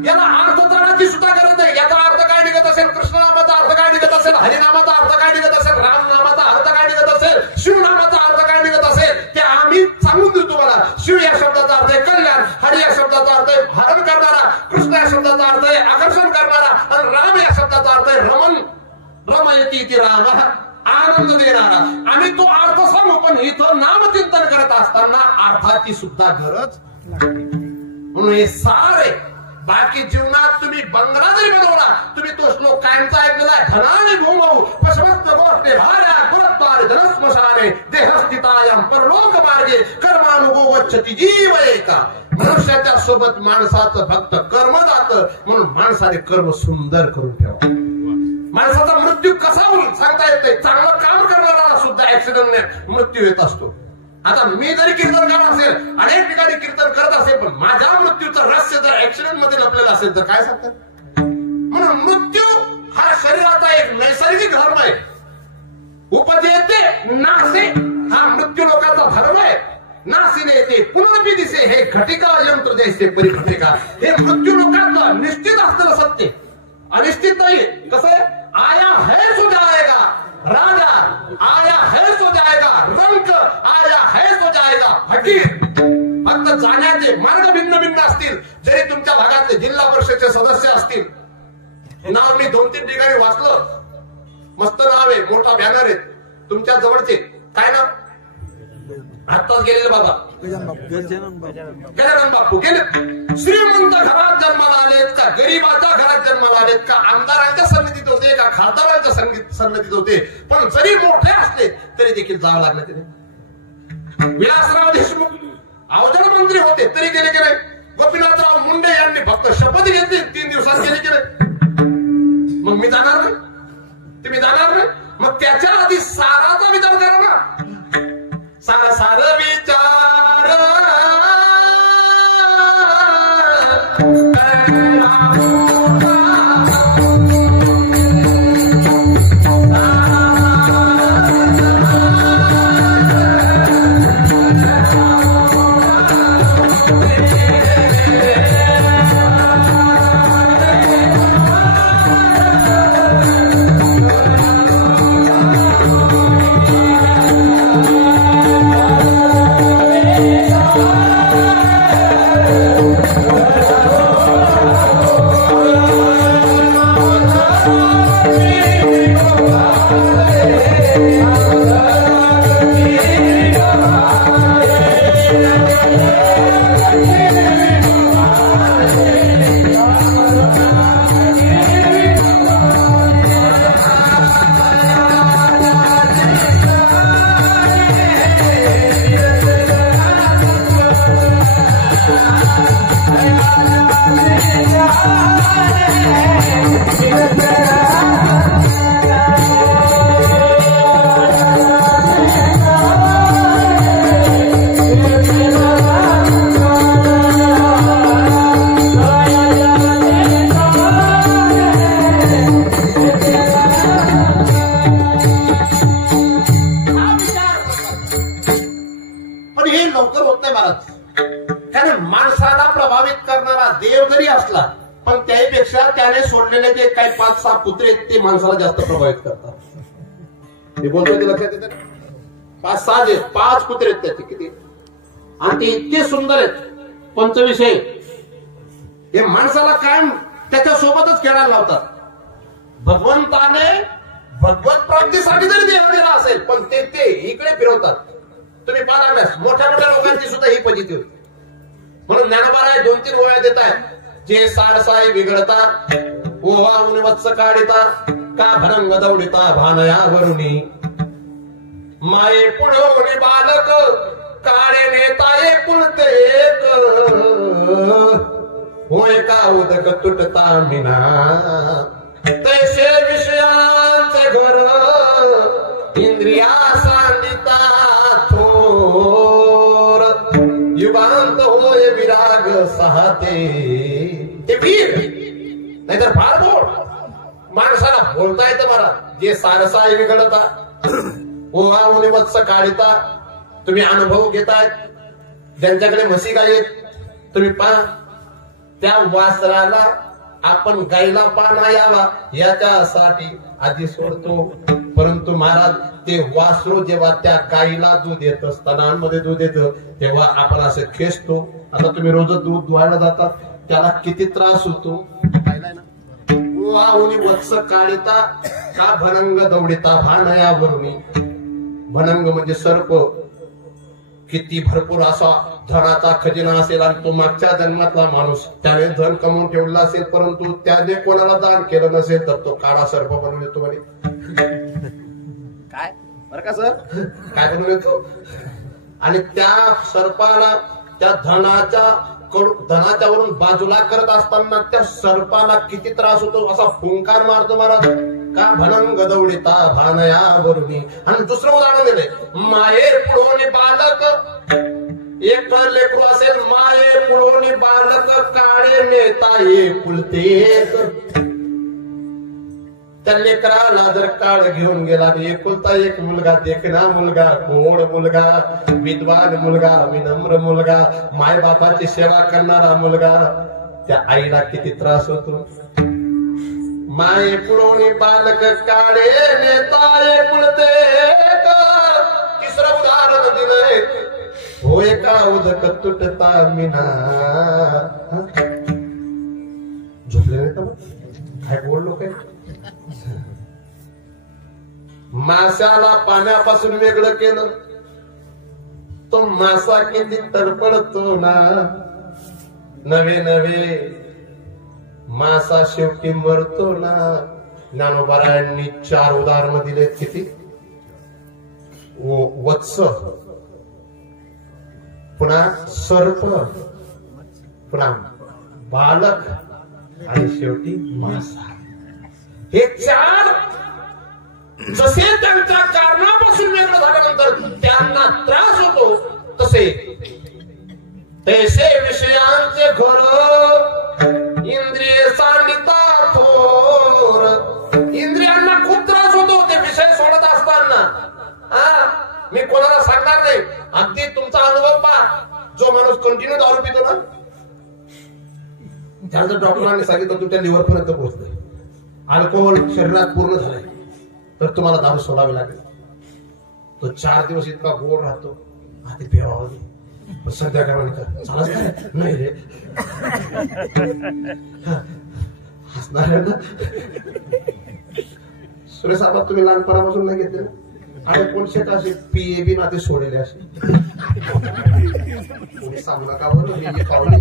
याला अर्थचाळाची सुद्धा गरज नाही. याचा अर्थ काय निघत असेल? कृष्णनामाचा अर्थ काय निघत असेल? हरिनामाचा अर्थ काय निघत असेल? रामनामाचा अर्थ काय निघत असेल? शिवनामाचा अर्थ काय निघत असेल? ते आम्ही सांगून देऊ तुम्हाला. शिव या शब्दाचा अर्थ आहे कल्याण, हरी या शब्दाचा अर्थ आहे हरण करणारा, कृष्ण या शब्दाचा अर्थ आहे आकर्षण करणारा, आणि राम या शब्दाचा अर्थ आहे रमण, रमयती इति राम, आनंद देणारा. आम्ही तो अर्थ सांगू, पण इथं नामचिंतन करत असताना अर्थाची सुद्धा गरज म्हणून हे सार आहे. बाकी जीवनात तुम्ही बंगला जरी बनवला, तुम्ही तो श्लोक कायमचा ऐकलेला आहे, धनाने भूमौ पशवस्त गोष्टे भार्या गुणत्वार धनस्मशाने देहस्थितायाम परलोक मार्गे कर्मानुगो गच्छति जीव एका. मनुष्याच्या सोबत माणसाचं फक्त कर्म जातं, म्हणून माणसाने कर्म सुंदर करून ठेवा. माणसाचा मृत्यू कसा होईल सांगता येत नाही. चांगलं काम करणारा सुद्धा ऍक्सिडेंटने मृत्यू येत असतो. आता मी जरी कीर्तनकार असेल, अनेक ठिकाणी कीर्तन करत असेल, पण माझ्या मृत्यूचं रहस्य जर ऍक्सिडेंट मध्ये लपलेलं असेल तर काय सांगतात? म्हणून मृत्यू हा शरीराचा एक नैसर्गिक धर्म आहे. उपजेते नासे हा मृत्यू लोकांचा धर्म आहे. नासीने ते पुनरपी दिसे हे घटिका यंत्र जैसे परिघटिका. हे मृत्यू लोकांचं निश्चित असलेलं सत्य, अनिश्चित नाही. कसं आहे? आया है सो जाएगा राजा, आया है सो जाएगा रंक, आया है सो जाएगा फकीर. फक्त जाण्याचे मार्ग भिन्न भिन्न असतील. जरी तुमच्या भागातले जिल्हा परिषदेचे सदस्य असतील, हे नाव मी 2-3 ठिकाणी वाचलं, मस्त नाव आहे, मोठा बॅनर आहे तुमच्या जवळचे. काय नाव? आत्ताच गेलेले बाबा गजानन बापू गेले. श्रीमंत घरात जन्माला आलेत का, गरीबाच्या घरात जन्माला आलेत का, आमदारांच्या सन्निधीत होते का, खासदारांच्या सन्निधीत होते, पण जरी मोठे असले तरी देखील जावं लागलं तिने. विलासराव देशमुख अवजड मंत्री होते तरी गेले की नाही. गोपीनाथराव मुंडे यांनी फक्त शपथ घेतली, 3 दिवसात गेले की नाही. मग मी जाणार नाही, तुम्ही जाणार नाही. मग त्याच्या आधी साराचा विचार करा ना. सारा सारा विचार वाटलेले ते काही 5-6 कुत्रे आहेत ते माणसाला जास्त प्रभावित करतात. मी बोलतोय ते लक्षात येतं. 5-6 जे 5 कुत्रे आहेत त्याचे किती, आणि ते इतके सुंदर आहेत. पंचविषय हे माणसाला कायम त्याच्या सोबतच खेळायला लावतात. भगवंताने भगवत प्राप्तीसाठी जरी देह दिला असेल पण ते इकडे फिरवतात. तुम्ही पाहिल्यास मोठ्या मोठ्या लोकांची सुद्धा ही फजिती होती. म्हणून ज्ञानोबाराय 2-3 ओव्या देत आहेत. जे सारसाई बिघडतात ओवा उन वत्स काढिता का भरंग दौडिता भानया वरुणी माये पुढोनी बालक काळे नेता एकुलते एक होय का उदक तुटता मिना तैसे विषयांचे घर इंद्रिया सांडिता थोर युगांत होय विराग सहाते. ते वीर नाहीतर फार बोल माणसाला बोलता येतं मला. जे सारसाई बिघडता ओवा उनी वत्स काढिता तुम्ही अनुभव घेताय. ज्यांच्याकडे म्हशी गाई आहेत तुम्ही पहा त्या वासराला आपण गाईला पाना यावा याच्यासाठी आधी सोडतो. परंतु महाराज ते वासरू जेव्हा त्या गाईला दूध येत स्तनांमध्ये दूध येतं तेव्हा आपण असं खेचतो. आता तुम्ही रोज दूध धुवायला जातात त्याला किती त्रास होतो पाहिलाय ना. उनी वत्स काढिता का भनंग दौडिता भानया वरुणी. भनंग म्हणजे सर्प. किती भरपूर असा धनाचा खजिना असेल आणि तो मागच्या जन्मातला माणूस त्याने धन कमवून ठेवला असेल परंतु त्याने कोणाला दान केलं नसेल तर तो काळा सर्प बनवून येतो. म्हणे काय बरं का सर काय बनवून येतो. आणि त्या सर्पाला त्या धनाच्या वरून बाजूला करत असताना त्या सर्पाला किती त्रास होतो. असा फुंकार मारतो महाराज का भनंग दौडिता भानया वरुणी. आणि दुसरं उदाहरण दिले माये पुढोनी बालक. एक लेकरू असेल माये पुढोनी बालक काळे नेता एकुलते. त्या लेकराला जर काळ घेऊन गेला एकुलता एक मुलगा देखणा मुलगा गोड मुलगा विद्वान मुलगा विनम्र मुलगा माय बापाची सेवा करणारा मुलगा त्या आईला किती त्रास होतो. माये पुढोनी बालक काळे नेता एकुलते. तिसरं उदाहरण दिलंय होय का उदक तुटता मिना. झोपले नाही तर काय बोललो काय. माशाला पाण्यापासून वेगळं केलं तो मासा किती तडपडतो ना. नवे नवे मासा शेवटी मरतो ना. ज्ञानोबारायांनी 4 उदाहरण दिलेत. किती वत्स पुन्हा सर्प पुन्हा बालक आणि शेवटी मासा. हे 4 जसे त्यांच्या कारणापासून वेगळं झाल्यानंतर त्यांना त्रास होतो तसे तैसे विषयांचे घर इंद्रिय सांडिता थोर. इंद्रियांना खूप त्रास होतो ते विषय सोडत असताना. मी कोणाला सांगणार नाही. अगदी तुमचा अनुभव पहा. जो माणूस कंटिन्यू दारू पितो ना त्यानंतर डॉक्टरांनी सांगितलं तुमच्या लिव्हर पर्यंत पोहोचतोय. अल्कोहोल शरीरात पूर्ण झालंय तर तुम्हाला दारू सोडावी लागेल. तो 4 दिवस इतका गोड राहतो आधी पेवा संध्याकाळ चालत नाही रे हसणार आहे ना. सुरेश साहेब तुम्ही लहानपणापासून नाही घेतले आणि कोणते असे पीए बी नाते सोडलेले असे कोणी सांगू नका बरं पाहुणे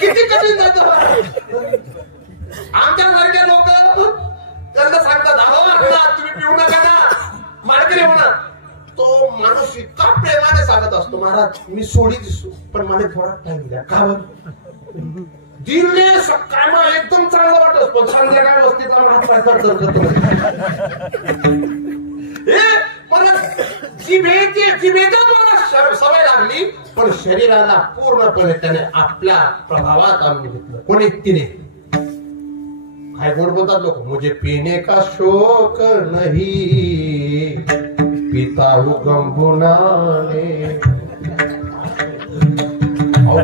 किती कठीण जात. आमच्यासारखे लोक त्यांना सांगतात तुम्ही पिऊ नका ना मार्केट होणार. तो माणूस इतका प्रेमाने सांगत असतो महाराज मी सोडी दिसतो पण मला थोडा टाइम द्या. का दिले सकाळ एकदम चांगलं वाटत पण संध्याकाळ वस्तीचा मला प्रचार करतो. जिभेचा मला सवय लागली पण शरीराला पूर्णपणे त्याने आपल्या प्रभावात आणून घेतलं. कोणी तिने काय गोड बोलतात लोक मुझे पीने का शौक नहीं पीता हूं गम गुनाने.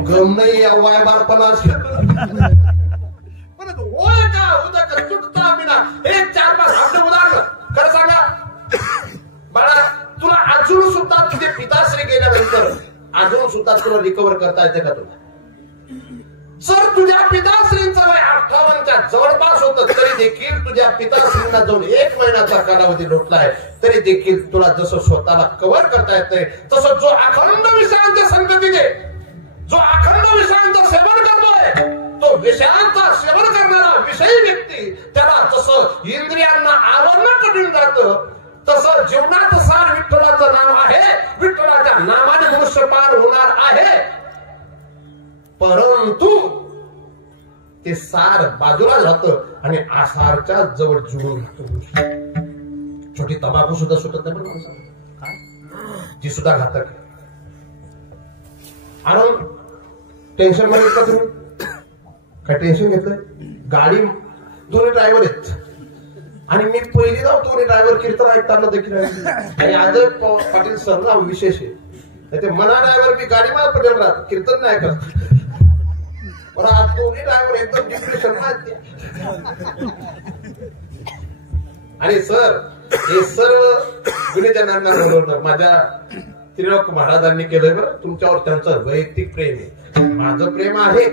गम नाही वाय बारपणा परंतु होय का उदक तुटता विना हे 4-5 आपले उदाहरण खरं सांगा बाळा, तुला अजून सुद्धा तुझे पिताश्री गेल्यानंतर अजून सुद्धा तुला रिकव्हर करता येते का तुला? जर तुझ्या पिताश्रींचं वय 58च्या जवळपास होतं तरी देखील तुझ्या पिताश्रींना जाऊन 1 महिन्याचा कालावधी लोटलाय तरी देखील तुला जसं स्वतःला कव्हर करता येतंय तसं जो अखंड विषयांच्या संगतीने जो अखंड विषयांचं सेवन करतोय तो विषयांचा सेवन करणारा विषयी व्यक्ती त्याला तसं इंद्रियांना आवरणं कठीण जातं. तसं जीवनात सार विठ्ठलाचं नाव आहे. विठ्ठलाच्या नावाने मनुष्य पार होणार आहे. परंतु ते सार बाजूला जातं आणि आसारच्या जवळ जुळून राहतो. छोटी तंबाखू सुद्धा सुटत नाही पण ती सुद्धा घातक आहे. आणि टेन्शन मध्ये येतं तुम्ही काय टेन्शन घेतलंय? गाडी दोन्ही ड्रायव्हर आहेत आणि मी पहिली जाऊ दोन्ही ड्रायव्हर कीर्तन ऐकताना देखील आणि आज पाटील सरला विशेष आहे ते मना ड्रायव्हर मी गाडी मला पटेल राहत कीर्तन नाही करत. पण आज दोन्ही ड्रायव्हर एकदम डिप्रेशन आणि सर हे सर्व गुन्हेगारांना बोलवणार माझ्या त्रिलोक महाराजांनी केलंय बरं. तुमच्यावर त्यांचं वैयक्तिक प्रेम आहे. माझं प्रेम आहे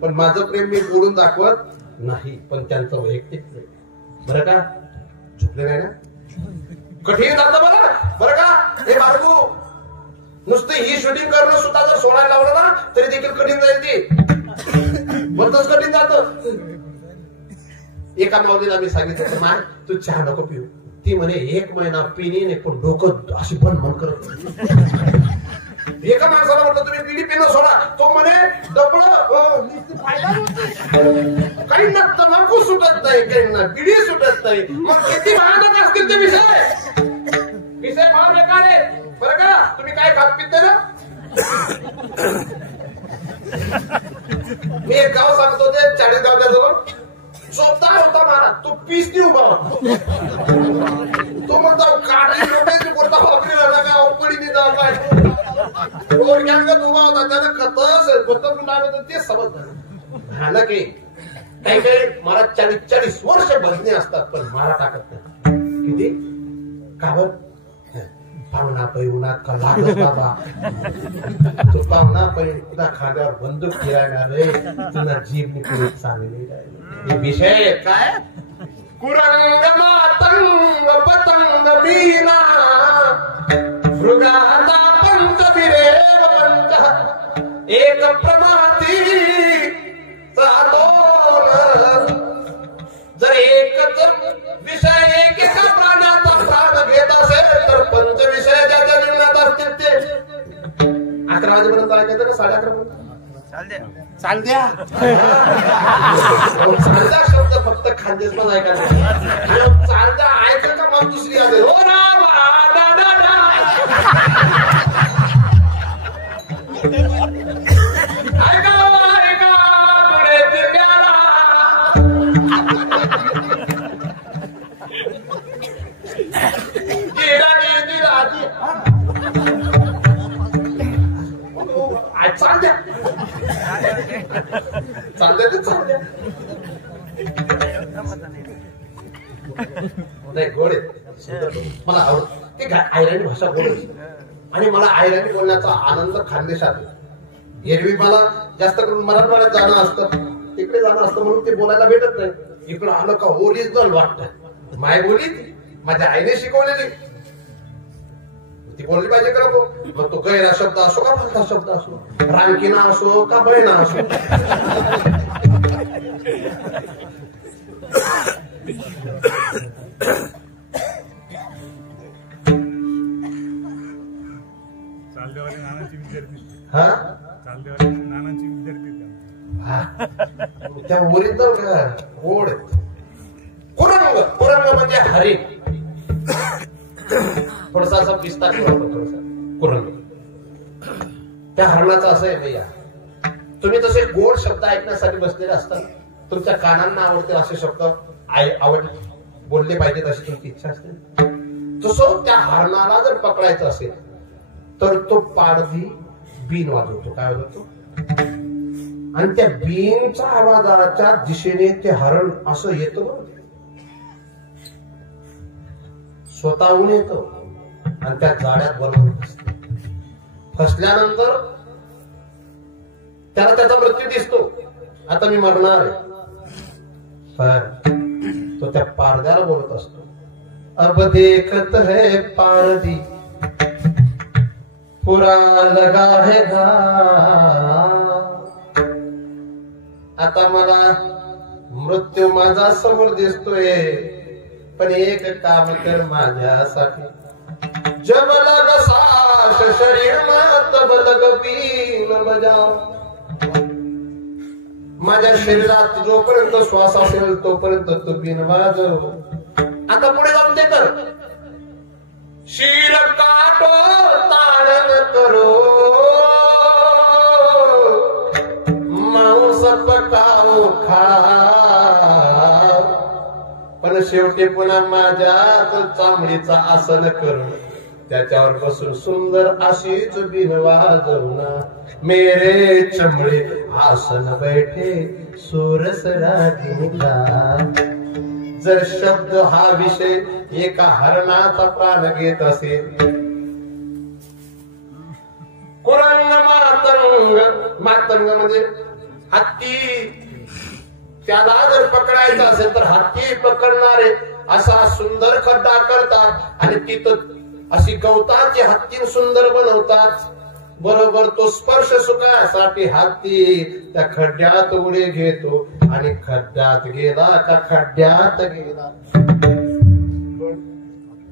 पण माझं प्रेम मी बोलून दाखवत नाही. पण त्यांचं वैयक्तिक प्रेम बरं का झुकले नाही ना. कठीण जातं बरं का हे बाळगू. नुसती ही शूटिंग करणं सुद्धा जर सोडायला लावलं ना तरी देखील कठीण जाईल. ती बरंच कठीण जातं. एका माऊलीला मी सांगितलं नाही तू चहा नको पिऊ. ती म्हणे 1 महिना पिणी नाही पण डोकं अशी बंद मन करत. एका माणसाला म्हटलं तुम्ही पिढी पिणं सोडा. तो म्हणे डबळ काहींना तंबाखू सुटत नाही काहींना पिढी सुटत नाही. मग किती भयानक असतील ते विषय फार बेकार आहे बरं का. तुम्ही काय खात पिते ना. मी एक गाव सांगतो ते 40 गावच्या जवळ जोरदार होता महाराज. तो पीसनी उभा होता. तो म्हणतो काठी लोकांची बोलता वापरी झाला काय अवकडीने जा काय ओळख्यांगत उभा होता. त्यानं खतच ते समज झालं की काही काही मला 40 वर्ष भजने असतात पण मला टाकत नाही. किती काबर पाहुणा पै उन्हात का लागत बाबा. तू पाहुणा पै तुझ्या खांद्यावर बंदूक फिरायला रे तुला जीभ निघून चाललेली हे विषय काय. कुरंग मातंग पतंग मीना मृगाचा पंच विरेव पंच एक प्रमाती जर एकच विषय एकेका प्राण्याचा प्राण घेत असेल तर पंच विषय ज्याच्या जीवनात असतील ते 11 वाजेपर्यंत ऐकायचं का 11:30 चाल द्या शब्द फक्त खांदेच पण ऐकायला. चाल द्या ऐका का मग दुसरी आले हो ना ऐका पुढे जिल्ह्याला चालद्या गोड मला आवडत ते आयराणी भाषा बोलत आणि मला आयराणी बोलण्याचा आनंद खानदेशात. एरवी मला जास्त करून मराठवाड्यात जाणं असतं तिकडे जाणं असतं म्हणून ते बोलायला भेटत नाही. इकडं आलं का ओरिजिनल वाटत. माय बोली माझ्या आईने शिकवलेली ती बोलली पाहिजे का नको. मग तो गैरा शब्द असो का फलता शब्द असो रानकीना असो का बहिणा असो त्या ओरिजिनल का गोड कुरंग. कुरंग म्हणजे हरिण. थोडासा असा पिस्ता कुरंग. त्या हरणाचं असं आहे भैया तुम्ही तसे गोड शब्द ऐकण्यासाठी बसलेले असतात. तुमच्या कानांना आवडतील असे शब्द बोलले पाहिजेत अशी तुमची इच्छा असते. तसं त्या हरणाला जर पकडायचं असेल तर तो पाडधी बीन वाजवतो. काय वाजवतो आणि त्या बीनच्या आवाजाच्या दिशेने ते हरण असं येतं बरं, स्वतःहून येतं आणि त्या जाळ्यात बरोबर फसतं. फसल्यानंतर त्याला त्याचा मृत्यू दिसतो. आता मी मरणार आहे. पण तो त्या पारद्याला बोलत असतो, अब देखत है पारदी पुरा लगा है घाव. आता मला मृत्यू माझा समोर दिसतोय, पण एक काम कर माझ्यासाठी. जब लग साश शरीर में तब लग बीन बजाव. माझ्या शरीरात जोपर्यंत श्वास असेल तोपर्यंत तो बीन वाजव. आता पुढे जाऊन ते कर. शीर काटो तारण करो, मांस पकाओ खाओ, पण शेवटी पुन्हा माझ्याच चामडीचा आसन करून त्याच्यावर बसून सुंदर अशीच बिन वाजवना. मेरे चमडे आसन बैठे सुरस राधिका. जर शब्द हा विषय एका हरणाचा प्राण घेत असेल, कुरंग मातंग, मातंग म्हणजे हत्ती, त्याला जर पकडायचं असेल तर हत्ती पकडणारे असा सुंदर खड्डा करतात आणि तिथं अशी गवताची हत्ती सुंदर बनवतात. बरोबर तो स्पर्श सुखासाठी हत्ती त्या खड्ड्यात उडी घेतो आणि खड्ड्यात गेला का खड्ड्यात गेला.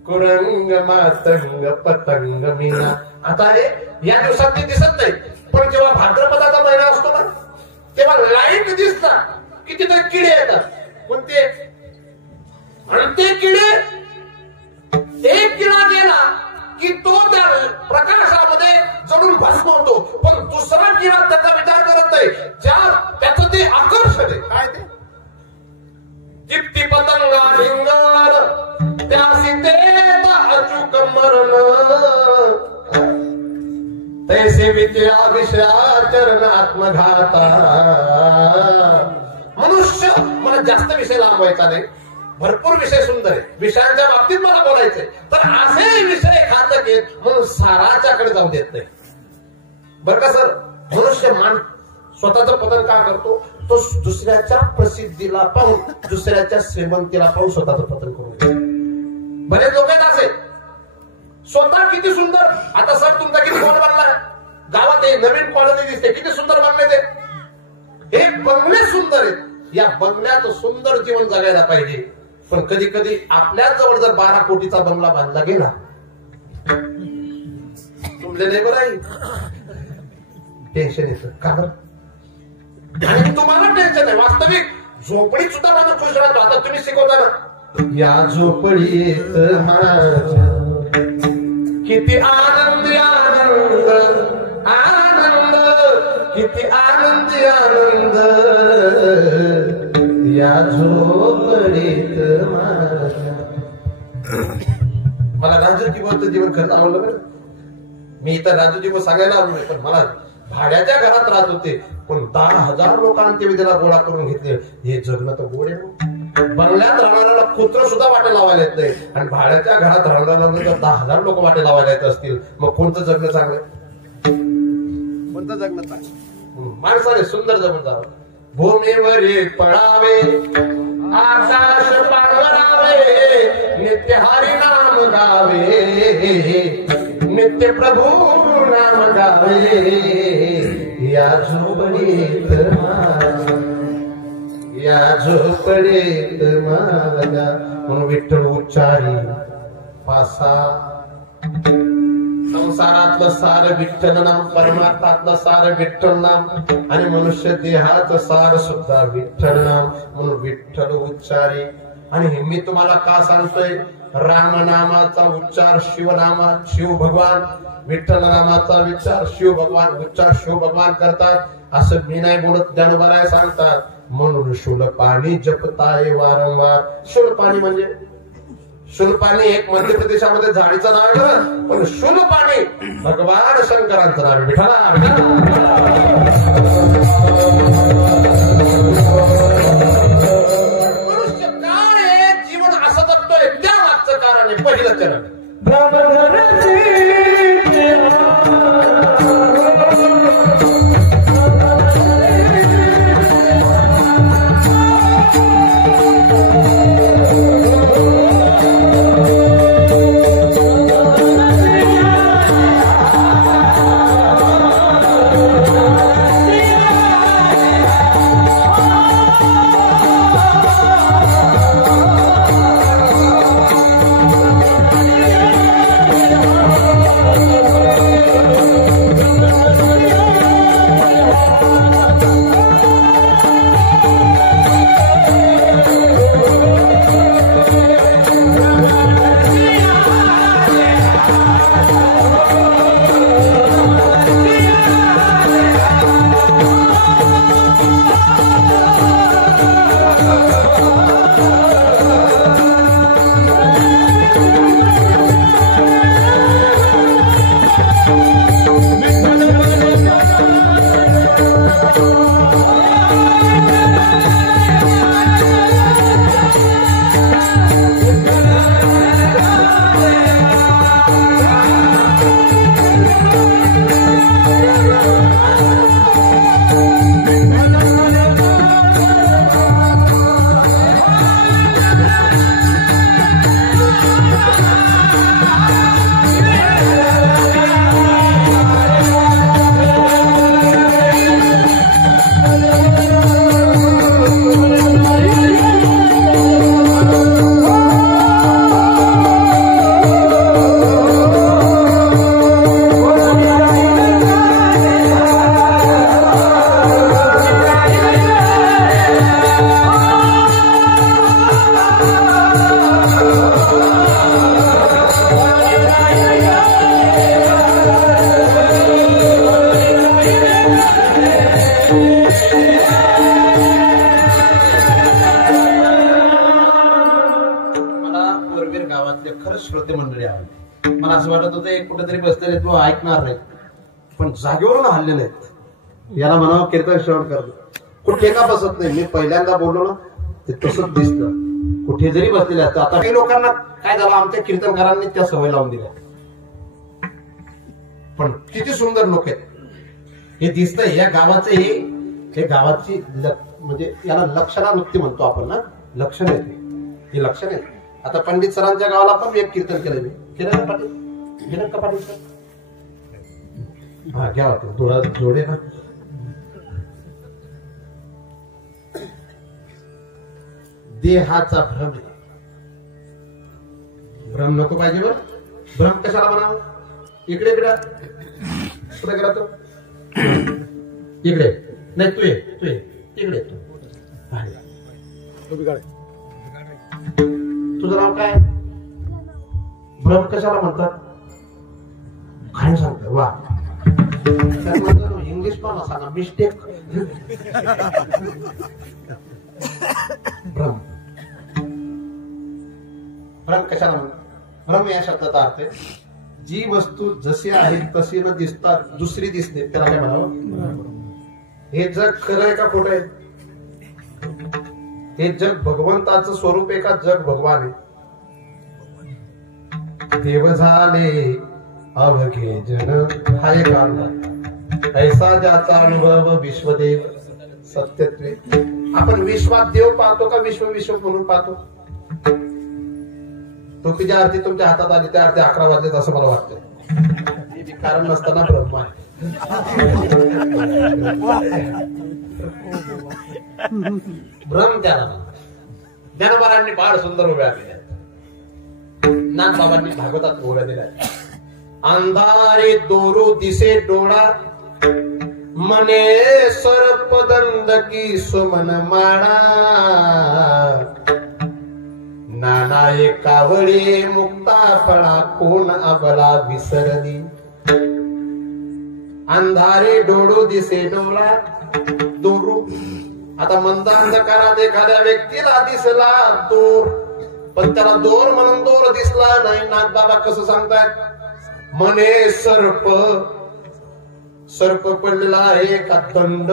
कुरंग मातंग पतंग मीना. आता हे या दिवसात ते दिसत नाही, पण जेव्हा भाद्रपदाचा महिना असतो ना तेव्हा लाईट दिसतात, कितीतरी किडे येतात. कोणते? आणि ते किडे, एक किडा गेला की तो त्या प्रकाशामध्ये जडून भस्म होतो, पण दुसरा किडा त्याचा विचार करत नाही. त्याचं ते आकर्षण आहे. काय ते? दीप्ती पतंगा रिंगण त्यासी देता अचूक मरण, तैसे विद्या विषया चरण आत्मघाता. मनुष्य, मला जास्त विषय लांबवायचा नाही, भरपूर विषय सुंदर आहे, विषयांच्या बाबतीत मला बोलायचंय, तर असे विषय घातक आहेत म्हणून साराच्याकडे जाऊ देत नाही बर का सर. मनुष्य स्वतःचं पतन का करतो? तो दुसऱ्याच्या प्रसिद्धीला पाहून, दुसऱ्याच्या श्रीमंतीला पाहून स्वतःचं पतन करून घेतो. बरेच लोक आहेत असे, स्वतः किती सुंदर. आता सर तुमचा किती कोण बनलाय, गावात नवीन कॉलनी दिसते, किती सुंदर बनले ते. हे बंगले सुंदर आहेत, या बंगल्यात सुंदर जीवन जगायला पाहिजे. पण कधी कधी आपल्याच जवळ जर 12 कोटीचा बंगला बांधला गेला, तुमले बरं आहे टेन्शन येतं का बरं? आणि तुम्हाला टेन्शन आहे. वास्तविक झोपडीत सुद्धा मला खुश राहतो. आता तुम्ही शिकवता ना, या झोपडीत माझ्या किती आनंद आनंद आनंद, किती आनंद आनंद या झोपडीत माझ्या. मला राजूजी बोलतं जीवन खरंच आवडलं बरं. मी इथं राजूजी बोल सांगायला आलो नाही, पण मला भाड्याच्या घरात राहत होते, पण 10,000 लोकांचे विद्याला गोळा करून घेतले. हे जगणं तर गोड आहे. बंगल्यात राहणाऱ्याला कुत्र सुद्धा वाटे लावायला येत नाही, आणि भाड्याच्या घरात राहणाऱ्याला 10,000 लोक वाटे लावायला येत असतील, मग कोणतं जगणं चांगलं? कोणतं जगणं चांगलं? माणसाने सुंदर जगून जावं. भूमीवर पडावे, आकाश पांघरावे, नित्य हरी नाम गावे, नित्य प्रभू नाम गावे, या झोपडीत या झोपडीत माझ्या. म्हणून विठ्ठल उच्चारी पासा. संसारातलं सार विठ्ठल नाम, परमार्थातलं सार विठ्ठल नाम, आणि मनुष्य देहाचं सार सुद्धा विठ्ठल नाम. म्हणून विठ्ठल उच्चारी. आणि मी तुम्हाला का सांगतोय? रामनामाचा उच्चार शिवनामा, शिव भगवान, विठ्ठल नामाचा विचार शिव भगवान, उच्चार शिव भगवान करतात, असं मी नाही बोलत, ज्ञानोबा सांगतात. म्हणून शूलपाणी जपताय वारंवार. शूलपाणी म्हणजे शूलपाणी एक मध्य प्रदेशामध्ये झाडीचं नाव आहे बरं, पण शूलपाणी भगवान शंकरांचं नाव आहे. विठ्ठला आणि पहिलं चरण. श्रोते मंडळी आवडते. मला असं वाटत होतं एक कुठेतरी बसलेले तू ऐकणार नाही, पण जागेवरून हल्लेले आहेत. याला म्हणावं कीर्तन श्रवण करतो. कुठे का बसत नाही. मी पहिल्यांदा बोललो ना ते तसंच दिसतं. कुठे जरी बसलेले असतं. आता काही लोकांना काय झालं, आमच्या कीर्तनकारांनी त्या सवय लावून दिल्या. पण किती सुंदर लोक आहेत हे दिसतंय. या गावाचं हे गावाची म्हणजे याला लक्षणावृत्ती म्हणतो आपण ना. लक्षण येते ही लक्षण आहे. आता पंडित सरांच्या गावाला पण एक कीर्तन केलं मी. केलं ना पाटील? केलं का पाटील सर? हा घ्या होतं थोडा जोडे ना. देहाचा भ्रम. भ्रम नको पाहिजे बर. भ्रम कशाला म्हणावं? इकडे इकडे कुठे गेला तो? इकडे नाही. तू ये इकडे. तुझं नाव काय? भ्रम कशाला म्हणतात? काय सांगतो? वा इंग्लिश पण सांगा. मिस्टेक. भ्रम. भ्रम कशाला म्हणतात? भ्रम या शब्दाचा अर्थ आहे जी वस्तू जशी आहे तशी न दिसता दुसरी दिसते त्याला काय म्हणावं? हे जग खरं आहे का खोटं आहे? हे जग भगवंताचं स्वरूप आहे का जग भगवान आहे? देव झाले अवघे जन हाय कांदा ऐसा ज्याचा अनुभव विश्वदेव सत्यत्वे. आपण विश्वात देव पाहतो का विश्व विश्व म्हणून पाहतो? पृथ्वीच्या आरती तुमच्या हातात आली त्या आरती 11 वाजलेत असं मला वाटतं. कारण नसताना ब्रह्म आहे. भ्रम त्याला ज्ञानोबारांनी फार सुंदर उभ्या दिल्या. नागबाबांनी भागवतात उभ्या दिल्या. अंधारे दोरू दिसे डोळा मने सर्पदंड की सुमन माळा नाना एकावळे मुक्ता फळा कोण अबला विसरली. अंधारे डोळू दिसे डोळा दोरू. आता मंद अंधकारात एखाद्या व्यक्तीला दिसला दोर पण त्याला दोर म्हणून दोर दिसला नाही. नागबाबा कसं सांगतायत? मने सर्प पडलेला आहे का दंड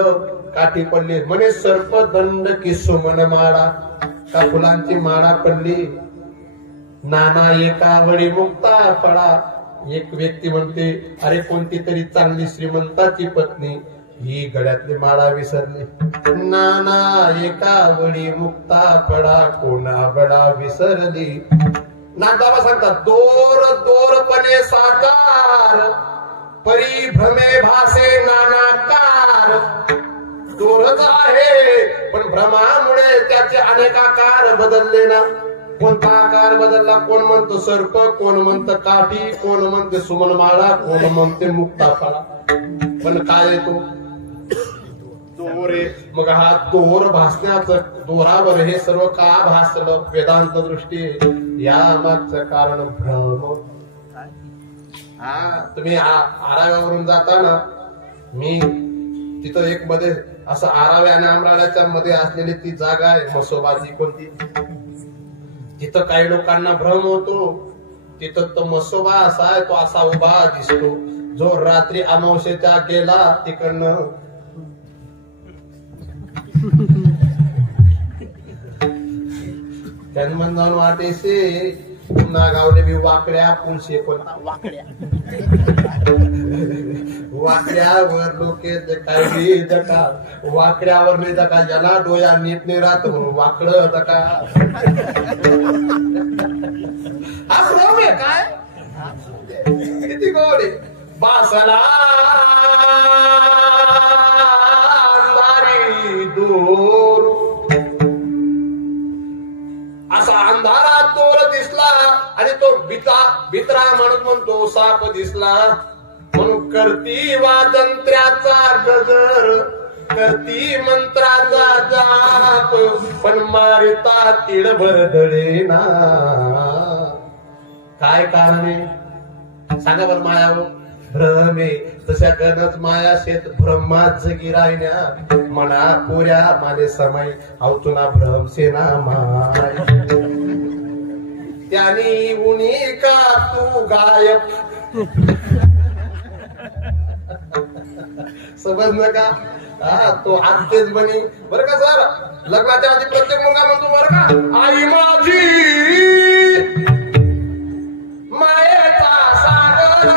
काठी पडली. म्हणे सर्प दंड की सुमन माळा का फुलांची माळा पडली. नाना एका वळी मुक्ता पडा. एक व्यक्ती म्हणते, अरे कोणती तरी चांगली श्रीमंताची पत्नी ही गळ्यातली माळा विसरली. नाना एका वळी मुक्ता पडा, कोणा बडा विसरली. नागदाबा सांगतात, दोर दोरपणे साकार, परी भ्रमे भासे नानाकार. दोरच आहे पण भ्रमामुळे त्याचे अनेक आकार बदलले ना. कोणता आकार बदलला? कोण म्हणतो सर्प, कोण म्हणतं काठी, कोण म्हणते सुमनमाळा, कोण म्हणते मुक्ताफळा. पण काय येतो? दोर आहे. मग हा दोर भासण्याचं, दोरावर हे सर्व का भासलं? वेदांत दृष्टी या मागचं कारण भ्रम. हा तुम्ही आराव्यावरून जाता ना, मी तिथं एक मध्ये असं आराव्या आणि आमराळ्याच्या मध्ये असलेली ती जागा आहे मसोबाची. कोणती? तिथं काही लोकांना भ्रम होतो. तिथं तो मसोबा असा आहे, तो असा उभा दिसतो. जो रात्री अमावस्येच्या गेला तिकडनं जन्मन जाऊन वाटेसे पुन्हा गावले बी वाकड्या पुलशे. पण वाकड्यावर लोके काही जका, वाकड्यावर नाही जका, ज्याला डोया नीट नाही राहत म्हणून वाकड जका. हा भ्रम आहे काय? किती गोड आहे. बासला दोर, असा अंधारात दोर दिसला आणि तो बित्रा म्हणतो साप दिसला. म्हणून करती वाजंत्र्याचा गजर, करती मंत्राचा जाप, पण मारिता तिळभर ढळेना. काय कारण आहे सांगा बरं? मायाव भ्रमे तशा गणच माया शेत भ्रमात जगी राहिल्या. मना पोऱ्या माले समय अवतुना भ्रम सेना माय. त्यानी उनी का तू गायब. समजलं का? हा तो आज तेच बनी. बरं का सर, लग्नाच्या आधी प्रत्येक मुलगा म्हणतो बरं का, आई माझी मायेचा सागर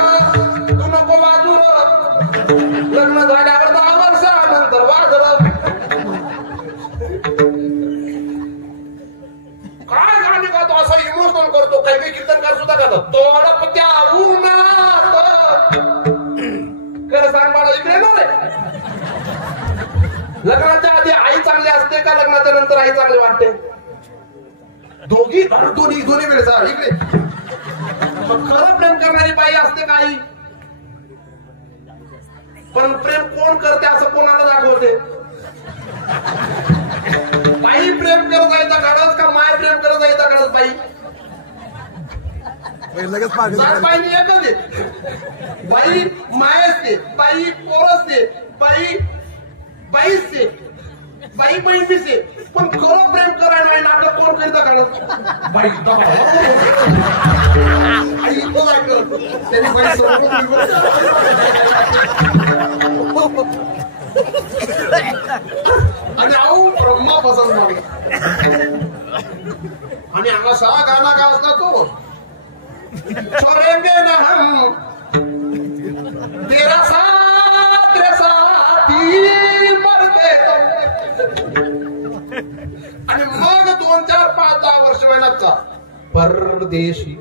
तू नको वाजू. लग्न झाल्यावर 10 वर्षानंतर वाजलं. काय गाणी गातो असं इमोशनल करतो. काही काही कीर्तनकार सुद्धा करतात. तोडप त्या उन्हात. खरं सांग मला, इकडे ना रे. लग्नाच्या आधी आई चांगली असते का लग्नाच्या नंतर आई चांगली वाटते? दोन्ही वेळेस इकडे. खरं प्रेम करणारी बाई असते का आई? पण प्रेम कोण करते असं कोणाला दाखवते? बाई प्रेम करत जायचा काढत का माय प्रेम करत जायचा काढत? बाई बाईनी एकच आहे. बाई माय असते, बाई पोर असते, बाई बाईच बाई बहिणीच आहे. पण खरं प्रेम करायला नाही नाटक कोण करीता काढत? बाई त्यांनी बाई आणि अहो ब्रह्मा पसंत मागला. आणि असा गाणा का असला तो, छोड़ेंगे ना हम तेरा साथ रे साथी मरते तो. आणि मग 2, 4, 5, 10 वर्ष वेळाचा परदेशी.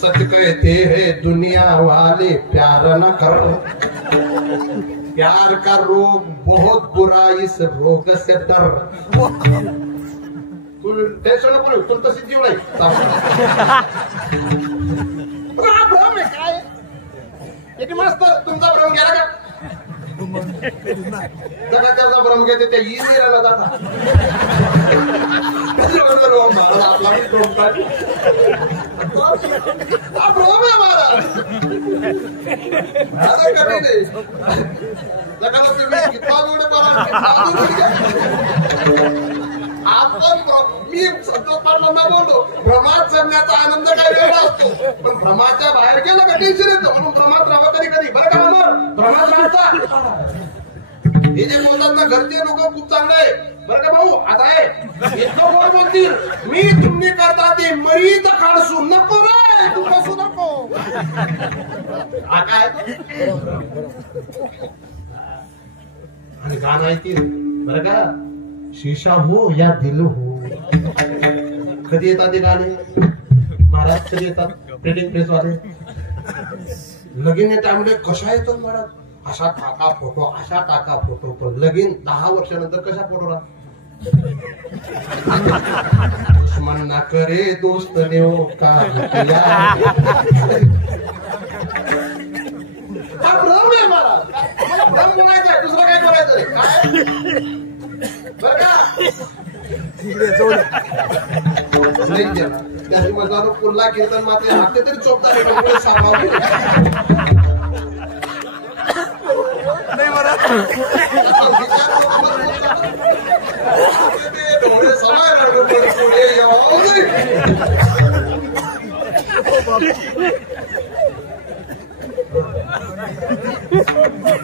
सच कहते हैं दुनिया वाले प्यार न कर. प्यार का रोग बहुत बुरा, इस रोग से डर. तू टेन्शन नको, तू तशी जीव नाही. भ्रम आहे काय? एक मस्त तुमचा भ्रम गेला का? जगाचा भ्रम घेते त्या इरा जाता. आपला भ्रम काय? हा भ्रम आहे महाराज. कधी नाही जगाला तुम्ही कितना गोडे आपण मी सत्तांना बोलतो, भ्रमात जगण्याचा आनंद काय वेगळा असतो. पण भ्रमाच्या बाहेर गेला का टेन्शन येतो. म्हणून भ्रमात राहा कधी कधी. बरं का मामा, भ्रमात राहायचा. हे जे बोलतात ना घरचे लोक खूप चांगले आहे. बरं का भाऊ, आता आहे इतकं गोड बोलतील. मी तुम्ही करता ती मरीत काढसू नको रे, तू बसू नको. हा काय आणि गाणं ऐकतील बरं का, शीशा हो या दिल हो. कधी येतात ते गाणे महाराज, कधी येतात प्रिंटिंग प्रेस वाले? लगीन टाइमला कशा येतात महाराज, अशा टाका फोटो, अशा टाका फोटो. पण लगीन 10 वर्षानंतर कशा फोटो राहत. दुश्मन ना करे दोस्त ने वो काम किया. हा भ्रम आहे महाराज, मला भ्रम बोलायचं आहे, दुसरं काय बोलायचंय काय बरं का. त्याची मजा पुन्हा कीर्तन मात्र हाते तरी चोपता डोळे सामावले. डोळे समाय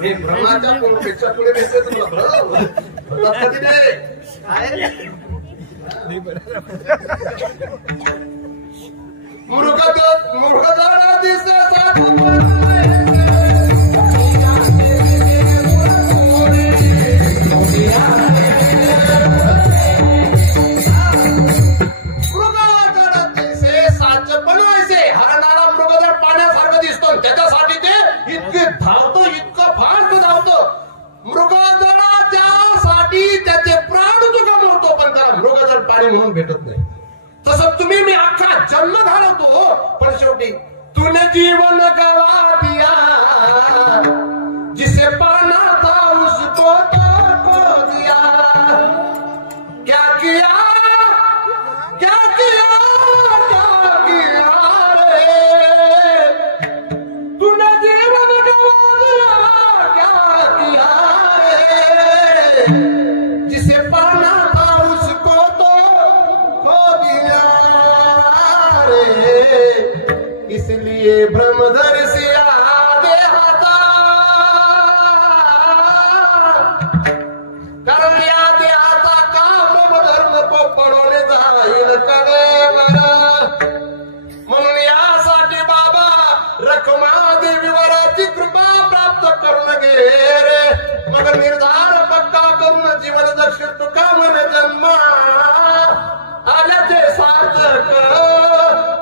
हे भ्रमाच्या पेक्षा पुढे घेते तुला भ्रम कधी नाही. मुर्गदारा दिसे साच बनवायचे. हरणारा मृगजळ पाण्यासारखं दिसतो, त्याच्यासाठी ते इतके धावतो, इतकं फास्ट धावतो. मृगजळाच्यासाठी त्याचे प्राण तो गमावतो, पण त्याला मृगजळ पाणी म्हणून भेटत नाही. तसं तुम्ही मी अख्खा जन्म घालवतो, पण शेवटी तूने जीवन गवा दिया, जिसे पाना था उसको तो खो दिया. क्या किया क्या किया क्या किया रे, तूने जीवन गवा दिया, क्या किया रे, जिसे पाना था उसको तो खो दिया रे. इसलिए ब्रह्मधर से आगे आता, कारण याद आता का ब्रह्मधर नको पडवले जाईल कडेवर. म्हणून यासाठी बाबा रखमा देवीवरची कृपा प्राप्त करून घे रे. मग निर्धार पक्का करून जीवन दक्ष तुका मन जन्म आल्याचे सार्थक.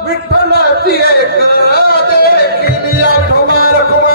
विठ्ठलाची एक देखील आठवा रखमा.